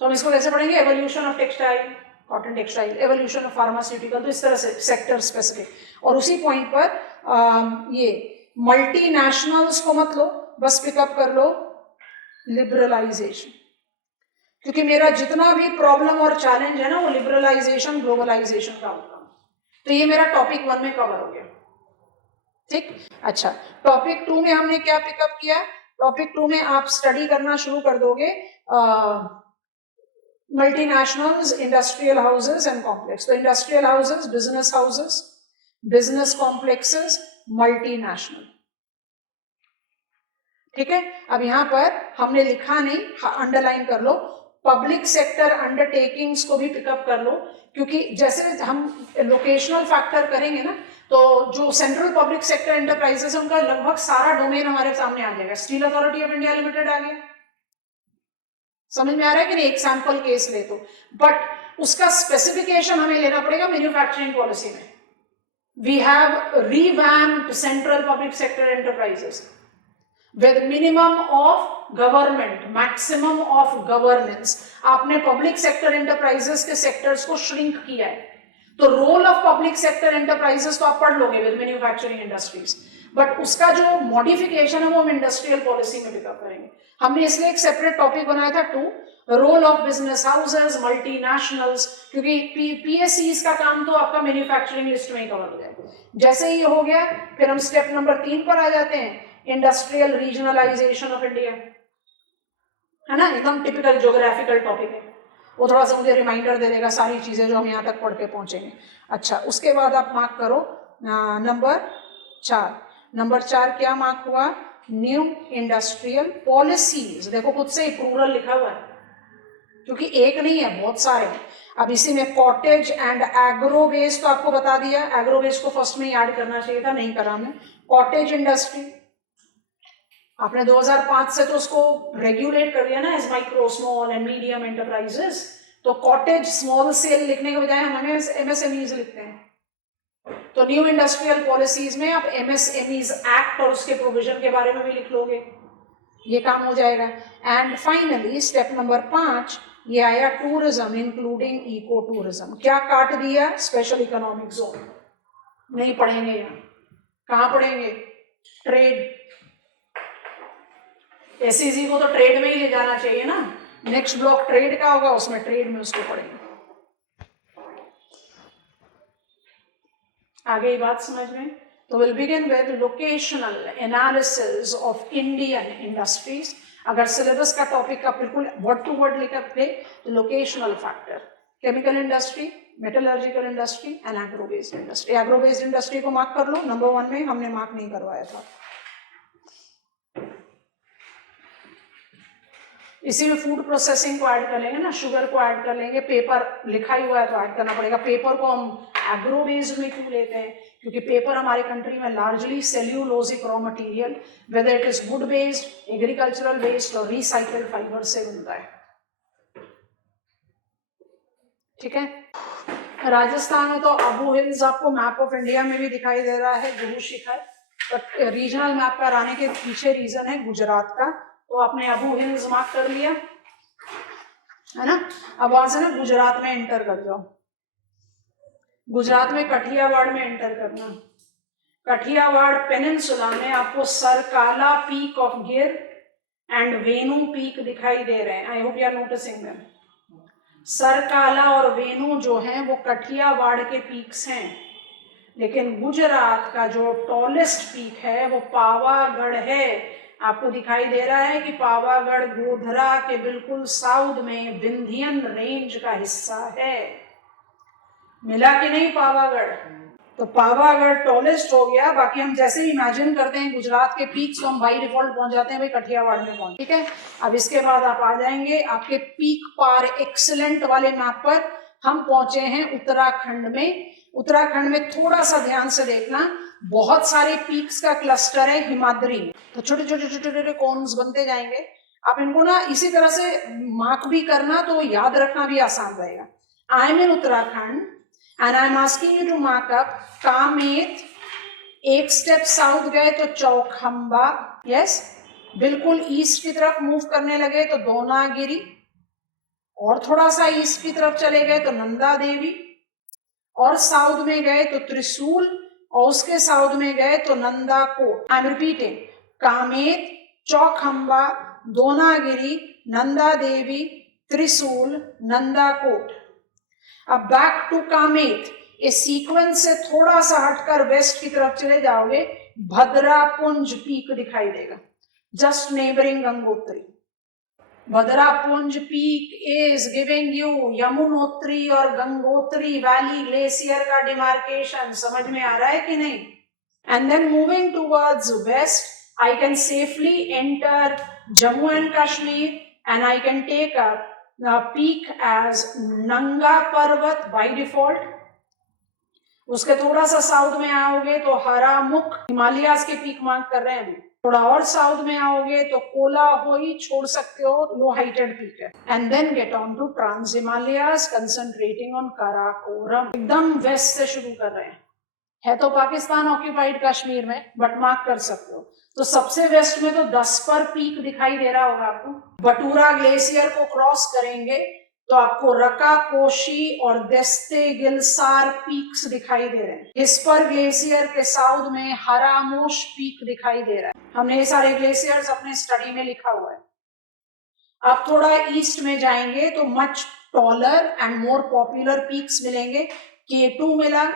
तो हम इसको कैसे पढ़ेंगे? Evolution of textile, cotton textile, evolution of pharmaceutical, तो इस तरह से सेक्टर स्पेसिफिक। और उसी पॉइंट पर ये मल्टीनेशनल्स को मत लो, बस पिकअप कर लो लिबरलाइजेशन, क्योंकि मेरा जितना भी प्रॉब्लम और चैलेंज है ना वो लिबरलाइजेशन, ग्लोबलाइजेशन का आउटकम। तो ये मेरा टॉपिक 1 में कवर हो गया। ठीक। अच्छा, टॉपिक 2 में हमने क्या पिकअप किया? टॉपिक 2 में आप स्टडी करना शुरू कर दोगे multinationals, industrial houses and complex. तो industrial houses, business houses, business complexes, multinational. ठीक है। अब यहां पर हमने लिखा नहीं, अंडरलाइन कर लो, पब्लिक सेक्टर अंडरटेकिंग्स को भी पिकअप कर लो, क्योंकि जैसे हम लोकेशनल फैक्टर करेंगे ना, तो जो सेंट्रल पब्लिक सेक्टर एंटरप्राइजेस है उनका लगभग सारा डोमेन हमारे सामने आ जाएगा। Steel Authority of India Limited आ गया, समझ में आ रहा है कि नहीं? एक सैंपल केस ले तो, बट उसका स्पेसिफिकेशन हमें लेना पड़ेगा मैन्युफैक्चरिंग पॉलिसी में। We have revamped central public sector enterprises with minimum of government, maximum of governance. आपने पब्लिक सेक्टर एंटरप्राइजेस के सेक्टर्स को श्रिंक किया है, तो role of public sector enterprises तो आप पढ़ लोगे विद मैन्युफैक्चरिंग इंडस्ट्रीज, बट उसका जो मॉडिफिकेशन है वो हम इंडस्ट्रियल पॉलिसी में पिकअप करेंगे। हमने इसलिए एक सेपरेट टॉपिक बनाया था 2, role of business houses, multinationals, क्योंकि पीएससीज का काम तो आपका मैन्युफैक्चरिंग लिस्ट में ही कवर हो जाएगा। जैसे ही ये हो गया, फिर हम स्टेप नंबर 3 पर आ जाते हैं, इंडस्ट्रियल रीजनलाइजेशन ऑफ इंडिया, है ना? एकदम टिपिकल ज्योग्राफिकल टॉपिक है, वो थोड़ा सा मुझे रिमाइंडर दे देगा सारी चीजें जो हम यहाँ तक पढ़ के पहुंचेंगे। अच्छा, उसके बाद आप मार्क करो नंबर 4। नंबर 4 क्या मार्क हुआ? न्यू इंडस्ट्रियल पॉलिसीज, देखो खुद से ही प्लूरल लिखा हुआ है क्योंकि एक नहीं है, बहुत सारे हैं। अब इसी में कॉटेज एंड एग्रो बेस्ड तो आपको बता दिया, एग्रो बेस्ड को फर्स्ट में ही ऐड करना चाहिए था, नहीं करा हमने। कॉटेज इंडस्ट्री आपने 2005 से तो उसको रेगुलेट कर दिया ना as micro small and medium enterprises, तो कॉटेज स्मॉल सेल लिखने के बजाय हम एमएसएमईज लिखते हैं। तो न्यू इंडस्ट्रियल पॉलिसीज में आप एमएसएमईज एक्ट और उसके प्रोविजन के बारे में भी लिख लोगे, ये काम हो जाएगा। एंड फाइनली स्टेप नंबर 5 ये आया टूरिज्म इंक्लूडिंग इको टूरिज्म। क्या काट दिया? स्पेशल इकोनॉमिक जोन नहीं पढ़ेंगे यहाँ, कहाँ पढ़ेंगे? ट्रेड, एसईजी को तो ट्रेड में ही ले जाना चाहिए ना, नेक्स्ट ब्लॉक ट्रेड का होगा, उसमें ट्रेड में उसको पढ़ेंगे। आगे ये बात समझ में? तो will begin with locational analysis of Indian industries. अगर सिलेबस का टॉपिक का बिल्कुल वर्ड टू वर्ड लिखकर थे तो locational factor, chemical industry, metallurgical industry and agro based industry. Agro based industry को मार्क कर लो, नंबर 1 में हमने मार्क नहीं करवाया था। इसी में फूड प्रोसेसिंग को ऐड कर लेंगे ना, शुगर को ऐड कर लेंगे, पेपर लिखा ही हुआ है तो ऐड करना पड़ेगा। पेपर को हम एग्रो बेस्ड में क्यों लेते हैं? क्योंकि पेपर हमारे कंट्री में largely cellulosic raw material, whether it is would based, agricultural based और रिसाइकल्ड फाइबर से बनता है। ठीक है, राजस्थान में तो अबू हिल्स आपको मैप ऑफ इंडिया में भी दिखाई दे रहा है, Guru Shikhar, but regional map पर आने के पीछे रीजन है गुजरात का, तो आपने अबू हिल्स मार्क कर लिया है ना। अब वहां से ना गुजरात में एंटर कर जाओ, गुजरात में कठियावाड़ में एंटर करना। कठियावाड़ पेनिनसुला में आपको Sarkala peak of Gir and Venu peak दिखाई दे रहे हैं। I hope you are noticing them. Sarkala और वेणु जो हैं वो कठियावाड़ के पीक्स हैं, लेकिन गुजरात का जो टॉलेस्ट पीक है वो पावागढ़ है। आपको दिखाई दे रहा है कि पावागढ़ गोधरा के बिल्कुल साउथ में विंध्यन रेंज का हिस्सा है। मिला कि नहीं पावागढ़? तो पावागढ़ टॉलेस्ट हो गया। बाकी हम जैसे ही इमेजिन करते हैं गुजरात के पीक्स तो हम बाई डिफॉल्ट पहुंच जाते हैं भाई कठियावाड़ में पहुंच। ठीक है, अब इसके बाद आप आ जाएंगे आपके पीक पार एक्सीलेंट वाले मैप पर। हम पहुंचे हैं उत्तराखंड में। उत्तराखंड में थोड़ा सा ध्यान से देखना, बहुत सारे पीक्स का क्लस्टर है हिमाद्री, तो छोटे छोटे छोटे छोटे कॉन्स बनते जाएंगे। आप इनको ना इसी तरह से मार्क भी करना तो याद रखना भी आसान रहेगा। I am in Uttarakhand and I am asking you to mark up Kamet. एक स्टेप साउथ गए तो चौखंबा, यस। बिल्कुल ईस्ट की तरफ मूव करने लगे तो दोनागिरी, और थोड़ा सा ईस्ट की तरफ चले गए तो नंदा देवी, और साउथ में गए तो त्रिशूल, और उसके साउथ में गए तो Nanda Kot. I am repeating, Kamet, Chaukhamba, Dunagiri, Nanda Devi, Trishul, Nanda Kot. अब बैक टू कामेत, इस सीक्वेंस से थोड़ा सा हटकर वेस्ट की तरफ चले जाओगे, भद्रापुंज पीक दिखाई देगा, just neighbouring Gangotri. Bhadrapunj peak is giving you Yamunotri और गंगोत्री वैली ग्लेशियर का डिमार्केशन। समझ में आ रहा है कि नहीं? And then moving towards west, I can safely enter Jammu and Kashmir and I can take a peak as Nanga Parvat by default. उसके थोड़ा सा साउथ में आओगे तो हरामुख, हिमालयाज के पीक मार्क कर रहे हैं। थोड़ा और साउथ में आओगे तो कोलाहोई छोड़ सकते हो, लो हाइटेड पीक है। And then get on to trans Himalayas concentrating on Karakoram. एकदम वेस्ट से शुरू कर रहे हैं, है तो पाकिस्तान ऑक्यूपाइड कश्मीर में, बट मार्क कर सकते हो। तो सबसे वेस्ट में तो 10 पर पीक दिखाई दे रहा होगा आपको। बटूरा ग्लेशियर को क्रॉस करेंगे तो आपको रका कोशी और दस्ते गिलसार पीक्स दिखाई दे रहे हैं। इस पर ग्लेशियर के साउथ में हरामोश पीक दिखाई दे रहा है। हमने ये सारे ग्लेशियर्स अपने स्टडी में लिखा हुआ है। अब थोड़ा ईस्ट में जाएंगे तो much taller and more popular peaks मिलेंगे। K2 मिला,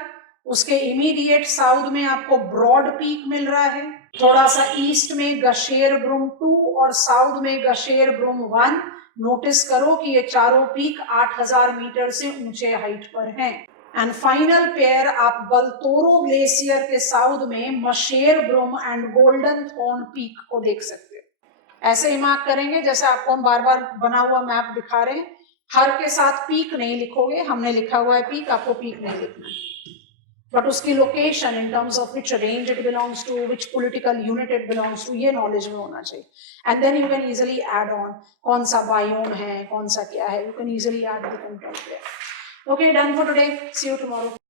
उसके इमीडिएट साउथ में आपको ब्रॉड पीक मिल रहा है। थोड़ा सा ईस्ट में गशेर ब्रुम 2 और साउथ में गशेर ब्रुम 1। नोटिस करो कि ये चारों पीक 8000 मीटर से ऊंचे हाइट पर हैं। एंड फाइनल पेयर आप बल्तोरो ग्लेशियर के साउथ में Masherbrum and golden thorn peak को देख सकते हो। ऐसे ही मार्क करेंगे जैसे आपको हम बार बार बना हुआ मैप दिखा रहे हैं। हर के साथ पीक नहीं लिखोगे, हमने लिखा हुआ है पीक, आपको पीक नहीं लिखना है, बट उसकी location in terms of which range it belongs to, which political unit it belongs to, ये नॉलेज में होना चाहिए। And then you can easily add on कौन सा बायोम है, कौन सा क्या है, you can easily add the content there. Okay, done for today. See you tomorrow.